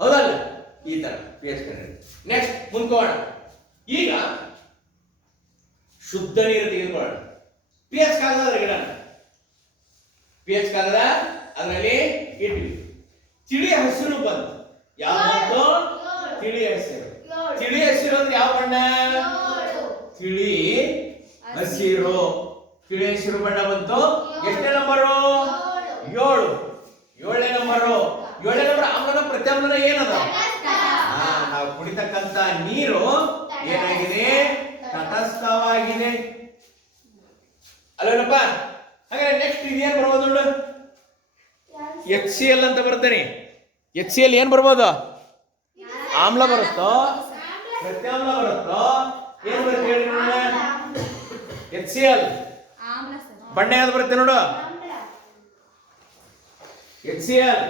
ಹೌದಲ್ಲ? ಈ ತರ ಪಿ ಎಚ್. ನೆಕ್ಸ್ಟ್ ಮುಂದ್ಕೋಣ. ಈಗ ಶುದ್ಧ ನೀರು ತೆಗೆದುಕೊಳ್ಳೋಣ. ಪಿ ಎಚ್ ಕಾಗದ ಗಿಡನ ಪಿ ಎಚ್ ಕಾಗದ ಅದರಲ್ಲಿ ಇಟ್ವಿ. ತಿಳಿ ಹಸಿರು ಬಂತು. ಯಾವ ಬಂತು? ತಿಳಿ ಹಸಿರು. ತಿಳಿ ಹಸಿರು ಅಂದ್ರೆ ಯಾವ ಬಣ್ಣ? ತಿಳಿ ಹಸಿರು. ತಿಳಿ ಹಸಿರು ಬಣ್ಣ ಬಂತು. ಎಷ್ಟನೇ ನಂಬರು? 7. 7ನೇ ನಂಬರು. 7ನೇ ನಂಬರ್ ಆಮ್ಲನ ಪ್ರತ್ಯಾಮ್ಲನ ಏನದ? ನಾವು ಕುಡಿತಕ್ಕಂತ ನೀರು ಏನಾಗಿದೆ? ತಟಸ್ಥವಾಗಿದೆ ಅಲ್ವೇನಪ್ಪ? ಹಾಗಾದ್ರೆ ನೆಕ್ಸ್ಟ್ ಇದೇನ್ ಬರ್ಬೋದು ನೋಡು? HCl ಅಂತ ಬರ್ತೇನೆ. HCl ಏನ್ ಬರ್ಬೋದು? ಆಮ್ಲ ಬರುತ್ತೋ ಪ್ರತ್ಯಾಮ್ಲ ಬರುತ್ತೋ? ಏನ್ ಬರುತ್ತೆ ಹೇಳಿ ನೋಡ? HCl ಬಣ್ಣ ಯಾವ್ದು ಬರುತ್ತೆ ನೋಡು? HCl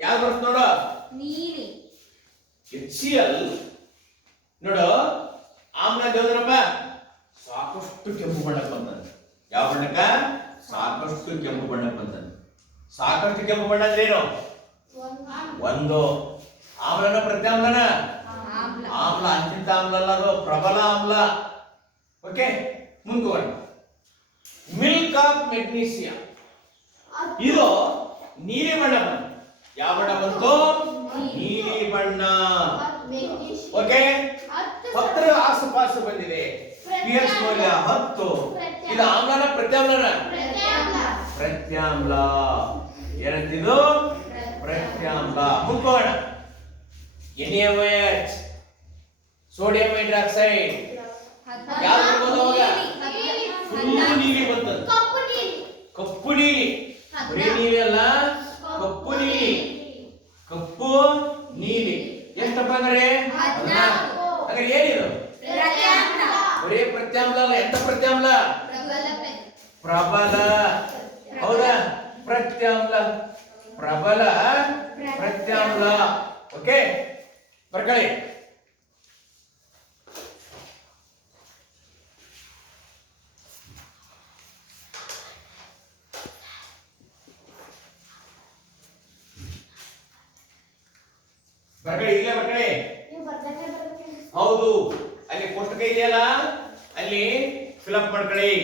ಯಾವ್ದು ಬರುತ್ತೆ ನೋಡು? ನೀಲಿ. HCl ನೋಡು ಆಮ್ಲ ದೇವದನಪ್ಪ ಸಾಕಷ್ಟು ಕೆಂಪು ಬಣ್ಣಕ್ಕೆ ಬಂತಂತೆ. ಯಾವ ಬಣ್ಣಕ್ಕ? ಸಾಕಷ್ಟು ಕೆಂಪು ಬಣ್ಣಕ್ಕೆ ಬಂತಂತೆ. ಸಾಕಷ್ಟು ಕೆಂಪು ಬಣ್ಣ ಅಂದ್ರೆ ಏನು? 1. ಆಮ್ಲನ ಪ್ರತ್ಯಾಮ್ಲನ? ಆಮ್ಲ. ಅಂಚಿತ ಆಮ್ಲ ಅಲ್ಲ, ಅದು ಪ್ರಬಲ ಆಮ್ಲ. ಓಕೆ, ಮುಂದುವರಿ. ಮಿಲ್ಕ್ ಆಫ್ ಮೆಗ್ನೀಸಿಯಂ, ಇದು ನೀಲಿ ಬಣ್ಣ ಬಂತು. ಯಾವ ಬಣ್ಣ ಬಂತು? ನೀಲಿ ಬಣ್ಣ. ಓಕೆ, 10 ಆಸುಪಾಸು ಬಂದಿದೆ. ಪಿ ಎಚ್ ಮೌಲ್ಯ 10. ಇದು ಆಮ್ಲನ ಪ್ರತ್ಯಾಮ್ಲನ? ಪ್ರತ್ಯಾಮ್ಲ. ಏನಂತಿದು? ಪ್ರತ್ಯಾಮ್ಲ. ಮುಂದುವರೋಣ. NaOH, ಸೋಡಿಯಂ ಹೈಡ್ರಾಕ್ಸೈಡ್, ಯಾವ್ದು ಬಂದವಾಗ? ಫುಲ್ಲು ನೀಲಿ ಬಂತದ್ದು. ಕಪ್ಪು ನೀಲಿ. ಬರೀ ನೀಲಿ ಅಲ್ಲ, ಕಪ್ಪು ನೀಲಿ. ಕಪ್ಪು ನೀಲಿ ಎಷ್ಟಪ್ಪ ಅಂದ್ರೆ 14. ಹಾಗಾದ್ರೆ ಏನಿದು? ಬರೀ ಪ್ರತ್ಯಾಮ್ಲ ಅಲ್ಲ. ಎಂತ ಪ್ರತ್ಯಾಮ್ಲ? ಪ್ರಬಲ. ಹೌದಾ? ಪ್ರತ್ಯಾಮ್ಲ. ಪ್ರಬಲ ಪ್ರತ್ಯಾಮ್ಲ. ಓಕೆ, ಬರ್ಕೊಳ್ಳಿ. ಬರ್ಕೊಳ್ಳಿ, ಇಲ್ಲೇ ಬರ್ಕೊಳ್ಳಿ. ಹೌದು, ಅಲ್ಲಿ ಕೋಷ್ಟಕ ಇದೆಯಲ್ಲ, ಅಲ್ಲಿ ಫಿಲಪ್ ಮಾಡ್ಕೊಳ್ಳಿ.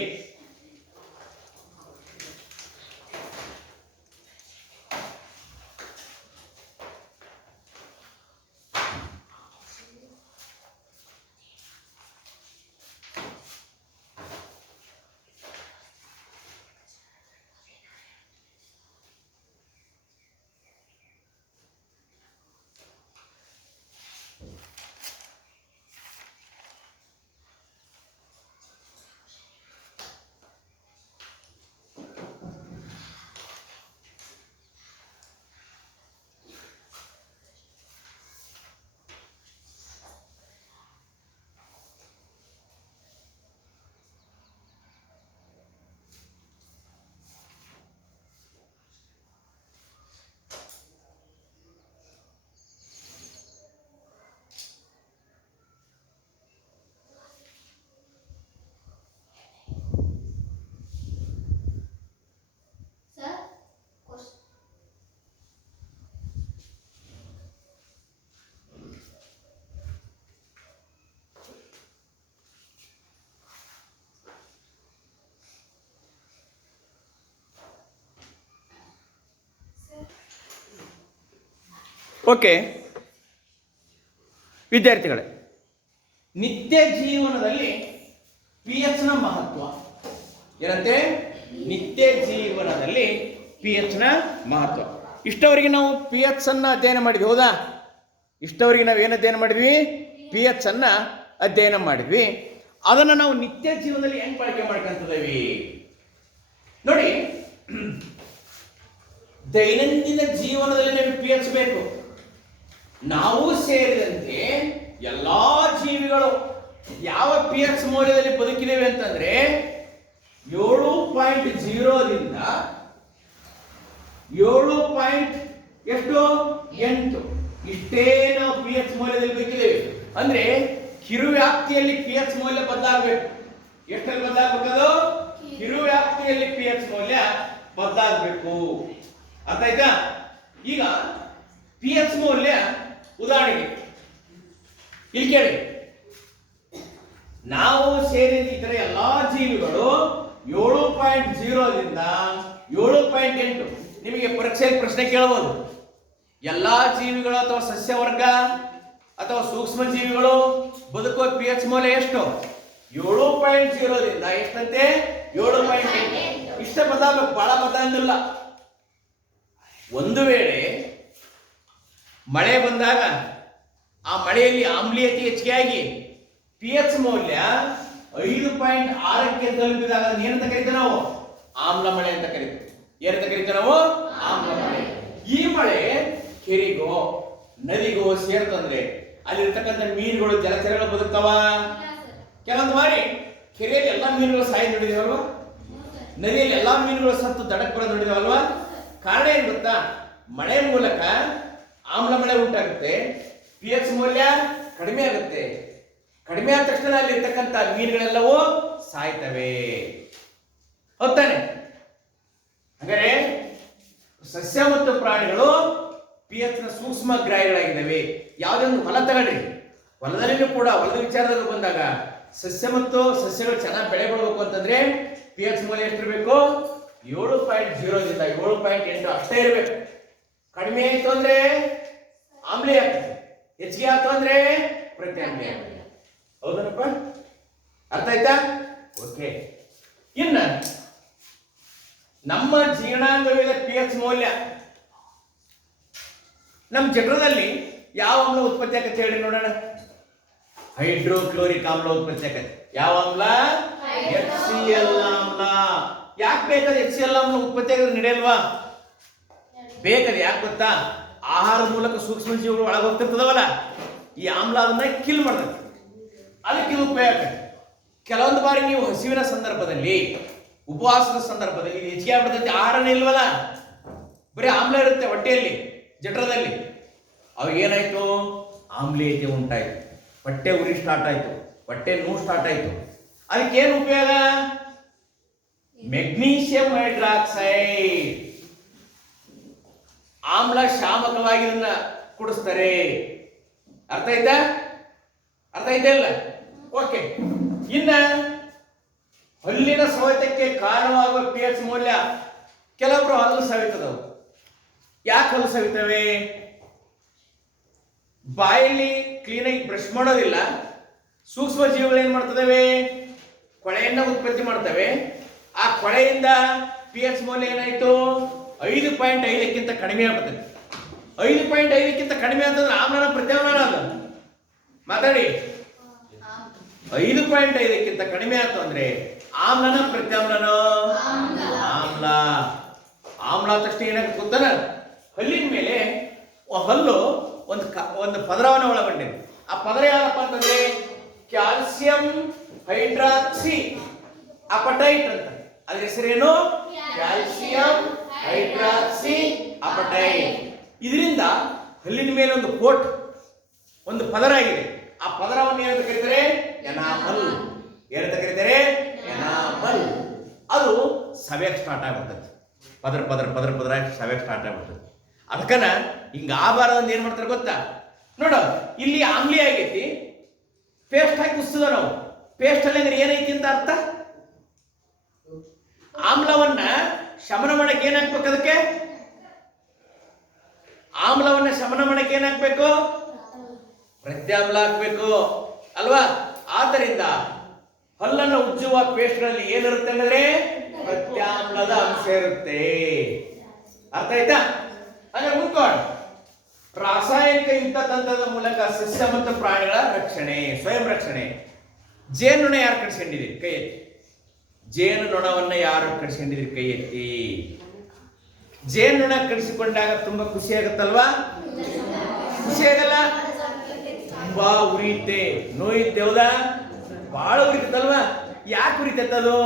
ಓಕೆ ವಿದ್ಯಾರ್ಥಿಗಳೇ, ನಿತ್ಯ ಜೀವನದಲ್ಲಿ pH ನ ಮಹತ್ವ ಏನಂತೆ? ನಿತ್ಯ ಜೀವನದಲ್ಲಿ pH ನ ಮಹತ್ವ. ಇಷ್ಟವರೆಗೆ ನಾವು pH ಅನ್ನ ಅಧ್ಯಯನ ಮಾಡಿದ್ವಿ, ಹೌದಾ? ಇಷ್ಟವರೆಗೆ ನಾವು ಏನು ಅಧ್ಯಯನ ಮಾಡಿದ್ವಿ? pH ಅನ್ನ ಅಧ್ಯಯನ ಮಾಡಿದ್ವಿ. ಅದನ್ನು ನಾವು ನಿತ್ಯ ಜೀವನದಲ್ಲಿ ಹೆಂಗ್ ಬಳಕೆ ಮಾಡ್ಕೊಂತಿದ್ದೀವಿ ನೋಡಿ. ದೈನಂದಿನ ಜೀವನದಲ್ಲಿ ನಮಗೆ pH ಬೇಕು. ನಾವು ಸೇರಿದಂತೆ ಎಲ್ಲಾ ಜೀವಿಗಳು ಯಾವ pH ಮೌಲ್ಯದಲ್ಲಿ ಬದುಕಿದ್ದೇವೆ ಅಂತಂದ್ರೆ 7.0ದಿಂದ 7.8 ಇಷ್ಟೇ ನಾವು pH ಮೌಲ್ಯದಲ್ಲಿ ಬದುಕಿದ್ದೇವೆ. ಅಂದ್ರೆ ಕಿರುವ್ಯಾಪ್ತಿಯಲ್ಲಿ pH ಮೌಲ್ಯ ಬದಲಾಗಬೇಕು. ಎಷ್ಟರಲ್ಲಿ ಬದಲಾಗಬೇಕು? ಅದು ಕಿರುವ್ಯಾಪ್ತಿಯಲ್ಲಿ pH ಮೌಲ್ಯ ಬದಲಾಗಬೇಕು. ಅರ್ಥ ಆಯ್ತಾ? ಈಗ pH ಮೌಲ್ಯ ಉದಾಹರಣೆಗೆ ಇಲ್ಲಿ ಕೇಳಿ, ನಾವು ಸೇರಿದ ಇತರ ಎಲ್ಲಾ ಜೀವಿಗಳು 7.0ದಿಂದ 7.8. ನಿಮಗೆ ಪರೀಕ್ಷೆಯಲ್ಲಿ ಪ್ರಶ್ನೆ ಕೇಳಬಹುದು, ಎಲ್ಲಾ ಜೀವಿಗಳು ಅಥವಾ ಸಸ್ಯ ವರ್ಗ ಅಥವಾ ಸೂಕ್ಷ್ಮ ಜೀವಿಗಳು ಬದುಕುವ pH ಮೌಲ್ಯ ಎಷ್ಟು? 7.0ದಿಂದ ಎಷ್ಟಂತೆ? 7.8. ಇಷ್ಟ ಬದಲಾಗಬೇಕು, ಬಹಳ ಬದಲಾಗಿಲ್ಲ. ಒಂದು ವೇಳೆ ಮಳೆ ಬಂದಾಗ ಆ ಮಳೆಯಲ್ಲಿ ಆಮ್ಲೀಯತೆ ಹೆಚ್ಚಿಗೆಯಾಗಿ pH ಮೌಲ್ಯ 5.6ಕ್ಕೆ ತಲುಪಿದಾಗ ಏನಂತ ಕರೀತೀವಿ ನಾವು? ಆಮ್ಲ ಮಳೆ ಅಂತ ಕರೀತೀವಿ. ಏನಂತ ಕರೀತೀವಿ ನಾವು? ಆಮ್ಲ ಮಳೆ. ಈ ಮಳೆ ಕೆರೆಗೋ ನದಿಗೋ ಸೇರ್ತಂದ್ರೆ ಅಲ್ಲಿರ್ತಕ್ಕಂಥ ಮೀನುಗಳು ಜಲಚರಗಳು ಬದುಕ್ತಾವ? ಕೆಲವೊಂದು ಬಾರಿ ಕೆರೆಯಲ್ಲಿ ಎಲ್ಲಾ ಮೀನುಗಳು ಸಾಯಿ ನೋಡಿದೇವಲ್ವಾ? ನದಿಯಲ್ಲಿ ಎಲ್ಲಾ ಮೀನುಗಳು ಸತ್ತು ದಡಕ್ಕೆ ಬರೋದು ನೋಡಿದೇವಲ್ವಾ? ಕಾರಣ ಏನ್ ಗೊತ್ತಾ? ಮಳೆ ಮೂಲಕ ಆಮ್ಲ ಮಳೆ ಉಂಟಾಗುತ್ತೆ, pH ಮೌಲ್ಯ ಕಡಿಮೆ ಆಗುತ್ತೆ. ಕಡಿಮೆ ಆದ ತಕ್ಷಣ ಅಲ್ಲಿ ಇರ್ತಕ್ಕಂಥ ಮೀನುಗಳೆಲ್ಲವೂ ಸಾಯ್ತವೆ. ಹೌದಾನೆ? ಹಾಗಾದ್ರೆ ಸಸ್ಯ ಮತ್ತು ಪ್ರಾಣಿಗಳು pH ನ ಸೂಕ್ಷ್ಮ ಗ್ರಾಹಿಗಳಾಗಿದ್ದಾವೆ. ಯಾವುದೇ ಒಂದು ಹೊಲ ತಗೊಳ್ರಿ, ಹೊಲದಲ್ಲಿನೂ ಕೂಡ ಹೊಲದ ವಿಚಾರದಲ್ಲಿ ಬಂದಾಗ ಸಸ್ಯ ಮತ್ತು ಸಸ್ಯಗಳು ಚೆನ್ನಾಗಿ ಬೆಳೆ ಬರಬೇಕು ಅಂತಂದ್ರೆ ಪಿ ಎಚ್ ಮೌಲ್ಯ ಎಷ್ಟಿರಬೇಕು? 7.0ದಿಂದ 7.8 ಅಷ್ಟೇ ಇರಬೇಕು. ಕಡಿಮೆ ಆಯ್ತು ಅಂದ್ರೆ ಆಮ್ಲೀಯ ಆಗ್ತದೆ, ಹೆಚ್ಚಿಗೆ ಆಯ್ತು ಅಂದ್ರೆ ಪ್ರತ್ಯಾಮ್ಲೀಯ ಆಗ್ತದೆ. ಹೌದನಪ್ಪ? ಅರ್ಥ ಆಯ್ತಾ? ಓಕೆ. ಇನ್ನ ನಮ್ಮ ಜೀರ್ಣಾಂಗವಿದ ಪಿ ಎಚ್ ಮೌಲ್ಯ ನಮ್ಮ ಜಠರದಲ್ಲಿ ಯಾವ ಆಮ್ಲ ಉತ್ಪತ್ತಿ ಆಗತ್ತೆ ಹೇಳಿ ನೋಡೋಣ. ಹೈಡ್ರೋಕ್ಲೋರಿಕ್ ಆಮ್ಲ ಉತ್ಪತ್ತಿ ಆಗತ್ತೆ. ಯಾವ ಆಮ್ಲ? HCl ಆಮ್ಲ. ಯಾಕೆ ಬೇಕಾದ HCl ಆಮ್ಲ ಉತ್ಪತ್ತಿ ಆಗೋದು ನಡೆಯಲ್ವಾ? ಬೇಕದು. ಯಾಕೆ ಗೊತ್ತಾ? ಆಹಾರದ ಮೂಲಕ ಸೂಕ್ಷ್ಮ ಜೀವಿಗಳು ಒಳಗೆ ಹೋಗ್ತಿರ್ತದವಲ್ಲ, ಈ ಆಮ್ಲ ಅದನ್ನ ಕಿಲ್ ಮಾಡ್ತದೆ. ಅದಕ್ಕೆ ಇದು ಉಪಯೋಗ ಆಗ್ತದೆ. ಕೆಲವೊಂದು ಬಾರಿ ನೀವು ಹಸಿವಿನ ಸಂದರ್ಭದಲ್ಲಿ, ಉಪವಾಸದ ಸಂದರ್ಭದಲ್ಲಿ ಇದು ಹೆಚ್ಚಿಗೆ ಆಗ್ಬಿಡ್ತೈತೆ. ಆಹಾರನೇ ಇಲ್ವಲ್ಲ, ಬರೀ ಆಮ್ಲ ಇರುತ್ತೆ ಹೊಟ್ಟೆಯಲ್ಲಿ, ಜಠರದಲ್ಲಿ. ಅವಾಗ ಏನಾಯ್ತು? ಆಮ್ಲೀಯತೆ ಉಂಟಾಯ್ತು, ಹೊಟ್ಟೆ ಉರಿ ಸ್ಟಾರ್ಟ್ ಆಯ್ತು, ಹೊಟ್ಟೆ ನೋವು ಸ್ಟಾರ್ಟ್ ಆಯ್ತು. ಅದಕ್ಕೇನು ಉಪಯೋಗ? ಮೆಗ್ನೀಷಿಯಂ ಹೈಡ್ರಾಕ್ಸೈಡ್ ಆಮ್ಲ ಶಾಮಕವಾಗಿ ಇದನ್ನ ಕುಡಿಸ್ತಾರೆ. ಅರ್ಥ ಆಯ್ತಾ? ಅರ್ಥ ಆಯ್ತಾ ಇಲ್ಲ? ಓಕೆ. ಇನ್ನ ಹಲ್ಲಿನ ಸವೆತಕ್ಕೆ ಕಾರಣವಾಗುವ ಪಿ ಎಚ್ ಮೌಲ್ಯ. ಕೆಲವೊಬ್ರು ಹಲ್ಲು ಸವಿತದವು. ಯಾಕೆ ಹಲ್ಲು ಸವಿತವೆ? ಬಾಯಲ್ಲಿ ಕ್ಲೀನಾಗಿ ಬ್ರಷ್ ಮಾಡೋದಿಲ್ಲ. ಸೂಕ್ಷ್ಮ ಜೀವಿಗಳು ಏನ್ ಮಾಡ್ತದವೆ? ಕೊಳೆಯನ್ನ ಉತ್ಪತ್ತಿ ಮಾಡ್ತವೆ. ಆ ಕೊಳೆಯಿಂದ ಪಿ ಎಚ್ ಮೌಲ್ಯ ಏನಾಯ್ತು? 5.5ಕ್ಕಿಂತ ಕಡಿಮೆ ಆಗ್ತದೆ. 5.5ಕ್ಕಿಂತ ಕಡಿಮೆ ಅಂತಂದ್ರೆ ಆಮ್ಲನ ಪ್ರತ್ಯಾಮ್ಲನ ಅದು. ಮಾತಾಡಿ. 5.5ಕ್ಕಿಂತ ಕಡಿಮೆ ಆಯ್ತು ಅಂದ್ರೆ ಆಮ್ಲನ ಪ್ರತ್ಯಾಮ್ಲನ? ಆಮ್ಲ. ಆಮ್ಲ ತಕ್ಷಣ ಏನಾಗುತ್ತೆ ಗೊತ್ತಾನ? ಹಲ್ಲಿನ ಮೇಲೆ ಹಲ್ಲು ಒಂದು ಪದರವನ್ನು ಒಳಗೊಂಡಿದೆ. ಆ ಪದರ ಯಾರಪ್ಪ ಅಂತಂದ್ರೆ ಕ್ಯಾಲ್ಸಿಯಂ ಹೈಡ್ರಾಕ್ಸಿ ಅಪಟೈಟ್ ಅಂತ. ಅದ್ರ ಹೆಸರೇನು? Calcium hydroxy appetite. ಇದರಿಂದ ಹಲ್ಲಿನ ಮೇಲೆ ಒಂದು ಕೋಟ್, ಒಂದು ಪದರ ಆಗಿದೆ. ಆ ಪದರವನ್ನು ಏನಂತ ಕರೀತಾರೆ? ಎನಾಮಲ್. ಏನಂತ ಕರೀತಾರೆ? ಎನಾಮಲ್. ಅದು ಸವೆಯಕ್ಕೆ ಸ್ಟಾರ್ಟ್ ಆಗ್ಬಿಡ್ತದೆ. ಪದರ ಪದರ ಪದರ ಪದರ ಸವೆಯಕ್ಕೆ ಸ್ಟಾರ್ಟ್ ಆಗ್ಬಿಡ್ತದೆ. ಅದಕ್ಕನ ಹಿಂಗ ಆಗಬಾರದು. ಏನ್ ಮಾಡ್ತಾರೆ ಗೊತ್ತಾ? ನೋಡ, ಇಲ್ಲಿ ಆಮ್ಲಿ ಆಗೈತಿ, ಪೇಸ್ಟ್ ಹಾಕಿ ಕುಸ್ತದ. ನಾವು ಪೇಸ್ಟ್ ಅಲ್ಲಿ ಅಂದ್ರೆ ಏನೈತಿ ಅಂತ ಅರ್ಥ? ಆಮ್ಲವನ್ನ ಶಮನ ಮಾಡಕ್ಕೆ ಏನ್ ಹಾಕ್ಬೇಕು? ಅದಕ್ಕೆ ಆಮ್ಲವನ್ನ ಶಮನ ಮಾಡಕ್ಕೆ ಏನ್ ಹಾಕ್ಬೇಕು? ಪ್ರತ್ಯಾಮ್ಲ ಹಾಕ್ಬೇಕು ಅಲ್ವಾ? ಆದ್ದರಿಂದ ಹಲ್ಲನ್ನು ಉಜ್ಜುವ ಪೇಸ್ಟ್ಗಳಲ್ಲಿ ಏನಿರುತ್ತೆ ಅಂದ್ರೆ ಪ್ರತ್ಯಾಮ್ಲದ ಅಂಶ ಇರುತ್ತೆ. ಅರ್ಥ ಆಯ್ತಾ? ಅಂದ್ರೆ ಮುಂದ್ಕೊಂಡು ರಾಸಾಯನಿಕ ಯುದ್ಧ ತಂತ್ರದ ಮೂಲಕ ಸಸ್ಯ ಮತ್ತು ಪ್ರಾಣಿಗಳ ರಕ್ಷಣೆ, ಸ್ವಯಂ ರಕ್ಷಣೆ. ಜೇನುನೊಣ ಯಾರು ಕಡಿಸ್ಕೊಂಡಿದ್ದೀರಿ? ಕೈ ಎತ್ತಿ. ಜೇನುನೊಣವನ್ನ ಯಾರು ಕಡಿಸ್ಕೊಂಡಿದ್ದೀರಿ? ಕೈ ಎತ್ತಿ. ಜೇನುನೊಣ ಕಡಿಸಿಕೊಂಡಾಗ ತುಂಬಾ ಖುಷಿ ಆಗುತ್ತಲ್ವಾ? ಖುಷಿ ಆಗಲ್ಲ? ತುಂಬಾ ಉರಿಯುತ್ತೆ, ನೋಯುತ್ತೆ. ಹೌದಾ? ಬಹಳ ಉರಿತಲ್ವಾ? ಯಾಕೆ ಉರಿತೈತದು?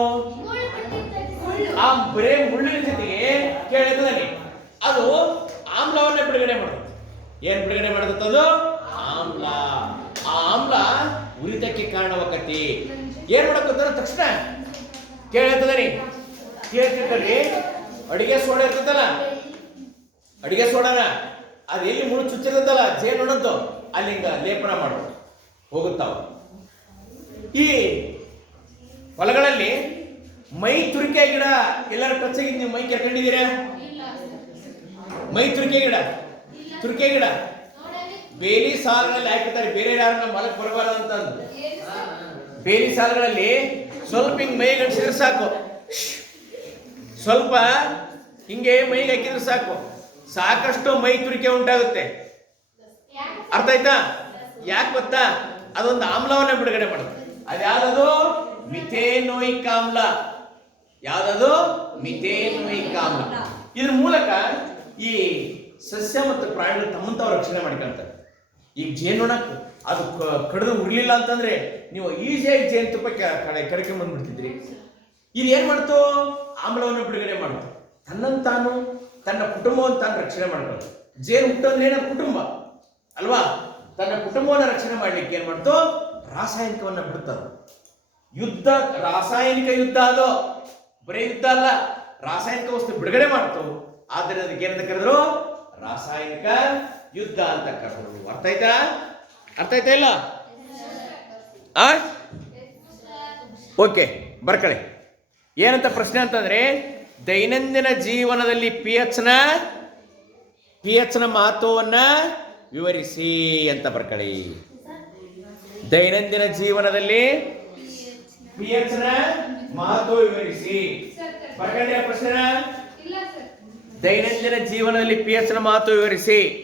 ಆ ಬರೇ ಮುಳ್ಳಿನ ಜೊತೆಗೆ ಕೇಳಿದ್ರೆ ಅದು ಆಮ್ಲವನ್ನ ಬಿಡುಗಡೆ ಮಾಡುತ್ತೆ. ಏನ್ ಬಿಡುಗಡೆ ಮಾಡುತ್ತೆ? ಅದು ಆಮ್ಲ. ಆ ಆಮ್ಲ ಉರಿತಕ್ಕೆ ಕಾರಣವಾಗತ್ತೆ. ಏನ್ ಮಾಡಕತ್ತಾರ? ತಕ್ಷಣ ಕೇಳಿರ್ತದರಿ, ಕೇಳ್ತಿರ್ತಾರಿ. ಅಡಿಗೆ ಸೋಡಾ ಇರ್ತದಲ್ಲ, ಅಡಿಗೆ ಸೋಡಾನ ಅದು ಎಲ್ಲಿ ಮುಳು ಚುಚ್ಚಿರ್ತದಲ್ಲ ಜೇನುನೊಣದ್ದು, ಅಲ್ಲಿಂದ ಲೇಪನ ಮಾಡೋದು ಹೋಗುತ್ತಾವ. ಈ ಹೊಲಗಳಲ್ಲಿ ಮೈ ತುರಿಕೆ ಗಿಡ ಎಲ್ಲರೂ ಟಚ್ ಆಗಿದ್ದು ನೀವು ಮೈ ಕೆರ್ಕೊಂಡಿದ್ದೀರಾ? ಮೈ ತುರಿಕೆ ಗಿಡ ಬೇಲಿ ಸಾಲುಗಳಲ್ಲಿ ಹಾಕಿರ್ತಾರೆ. ಬೇರೆ ಯಾರು ನಮ್ಮ ಹೊಲಕ್ಕೆ ಬರಬಾರದು ಅಂತಂದು ಬೇಲಿ ಸಾಲುಗಳಲ್ಲಿ ಸ್ವಲ್ಪ ಹಿಂಗೆ ಮೈಗೆ ಹಚ್ಚಿದ್ರೆ ಸಾಕು, ಸ್ವಲ್ಪ ಹಿಂಗೆ ಮೈಗೆ ಹಾಕಿದ್ರೆ ಸಾಕು, ಸಾಕಷ್ಟು ಮೈ ತುರಿಕೆ ಉಂಟಾಗುತ್ತೆ. ಅರ್ಥ ಆಯ್ತಾ? ಯಾಕೆ ಗೊತ್ತಾ? ಅದೊಂದು ಆಮ್ಲವನ್ನ ಬಿಡುಗಡೆ ಮಾಡುತ್ತೆ. ಅದ್ಯಾವುದು? ಮಿಥೇನೋಯಿಕ್ ಆಮ್ಲ. ಯಾವ್ದದು? ಮಿಥೇನೋಯಿಕ್ ಆಮ್ಲ. ಇದ್ರ ಮೂಲಕ ಈ ಸಸ್ಯ ಮತ್ತು ಪ್ರಾಣಿಗಳು ತಮ್ಮಂತ ರಕ್ಷಣೆ ಮಾಡ್ಕೊಳ್ತಾರೆ. ಈಗ ಜೇನುನೊಣ ಅದು ಕಡಿದು ಉರ್ಲಿಲ್ಲ ಅಂತಂದ್ರೆ ನೀವು ಈಸಿಯಾಗಿ ಜೇನುತುಪ್ಪ ಕಡಿಕೆ ಬಂದ್ಬಿಡ್ತಿದ್ರಿ. ಇದು ಏನ್ ಮಾಡ್ತು? ಆಮ್ಲವನ್ನು ಬಿಡುಗಡೆ ಮಾಡ್ತು. ತನ್ನಂತಾನು ತನ್ನ ಕುಟುಂಬವನ್ನು ತಾನು ರಕ್ಷಣೆ ಮಾಡ್ಕೊಳ್ಳೋದು. ಜೇನು ಹುಟ್ಟಂದ್ರೆ ಏನ? ಕುಟುಂಬ ಅಲ್ವಾ? ತನ್ನ ಕುಟುಂಬವನ್ನು ರಕ್ಷಣೆ ಮಾಡ್ಲಿಕ್ಕೆ ಏನ್ ಮಾಡ್ತು? ರಾಸಾಯನಿಕವನ್ನ ಬಿಡ್ತದೆ. ಯುದ್ಧ, ರಾಸಾಯನಿಕ ಯುದ್ಧ. ಅದು ಬರೀ ಯುದ್ಧ ಅಲ್ಲ, ರಾಸಾಯನಿಕ ವಸ್ತು ಬಿಡುಗಡೆ ಮಾಡ್ತು. ಆದರೆ ಅದಕ್ಕೆ ಏನಂತ ಕರೆದ್ರು? ರಾಸಾಯನಿಕ ಯುದ್ಧ ಅಂತ ಕರೆದ್ರು. ಅರ್ಥ ಆಯ್ತಾ? ಅರ್ಥ ಆಯ್ತಾ ಇಲ್ಲ? ಓಕೆ, ಬರ್ಕಳಿ. ಏನಂತ ಪ್ರಶ್ನೆ ಅಂತಂದ್ರೆ, ದೈನಂದಿನ ಜೀವನದಲ್ಲಿ ಪಿ ಎಚ್ ನ ಮಹತ್ವವನ್ನ ವಿವರಿಸಿ ಅಂತ ಬರ್ಕಳಿ. ದೈನಂದಿನ ಜೀವನದಲ್ಲಿ ಪಿ ಎಚ್ ನ ಮಹತ್ವ ವಿವರಿಸಿ. ಬರ್ಕಳಿ ಪ್ರಶ್ನೆ. ದೈನಂದಿನ ಜೀವನದಲ್ಲಿ ಪಿ ಎಚ್ ನ ಮಹತ್ವ ವಿವರಿಸಿ.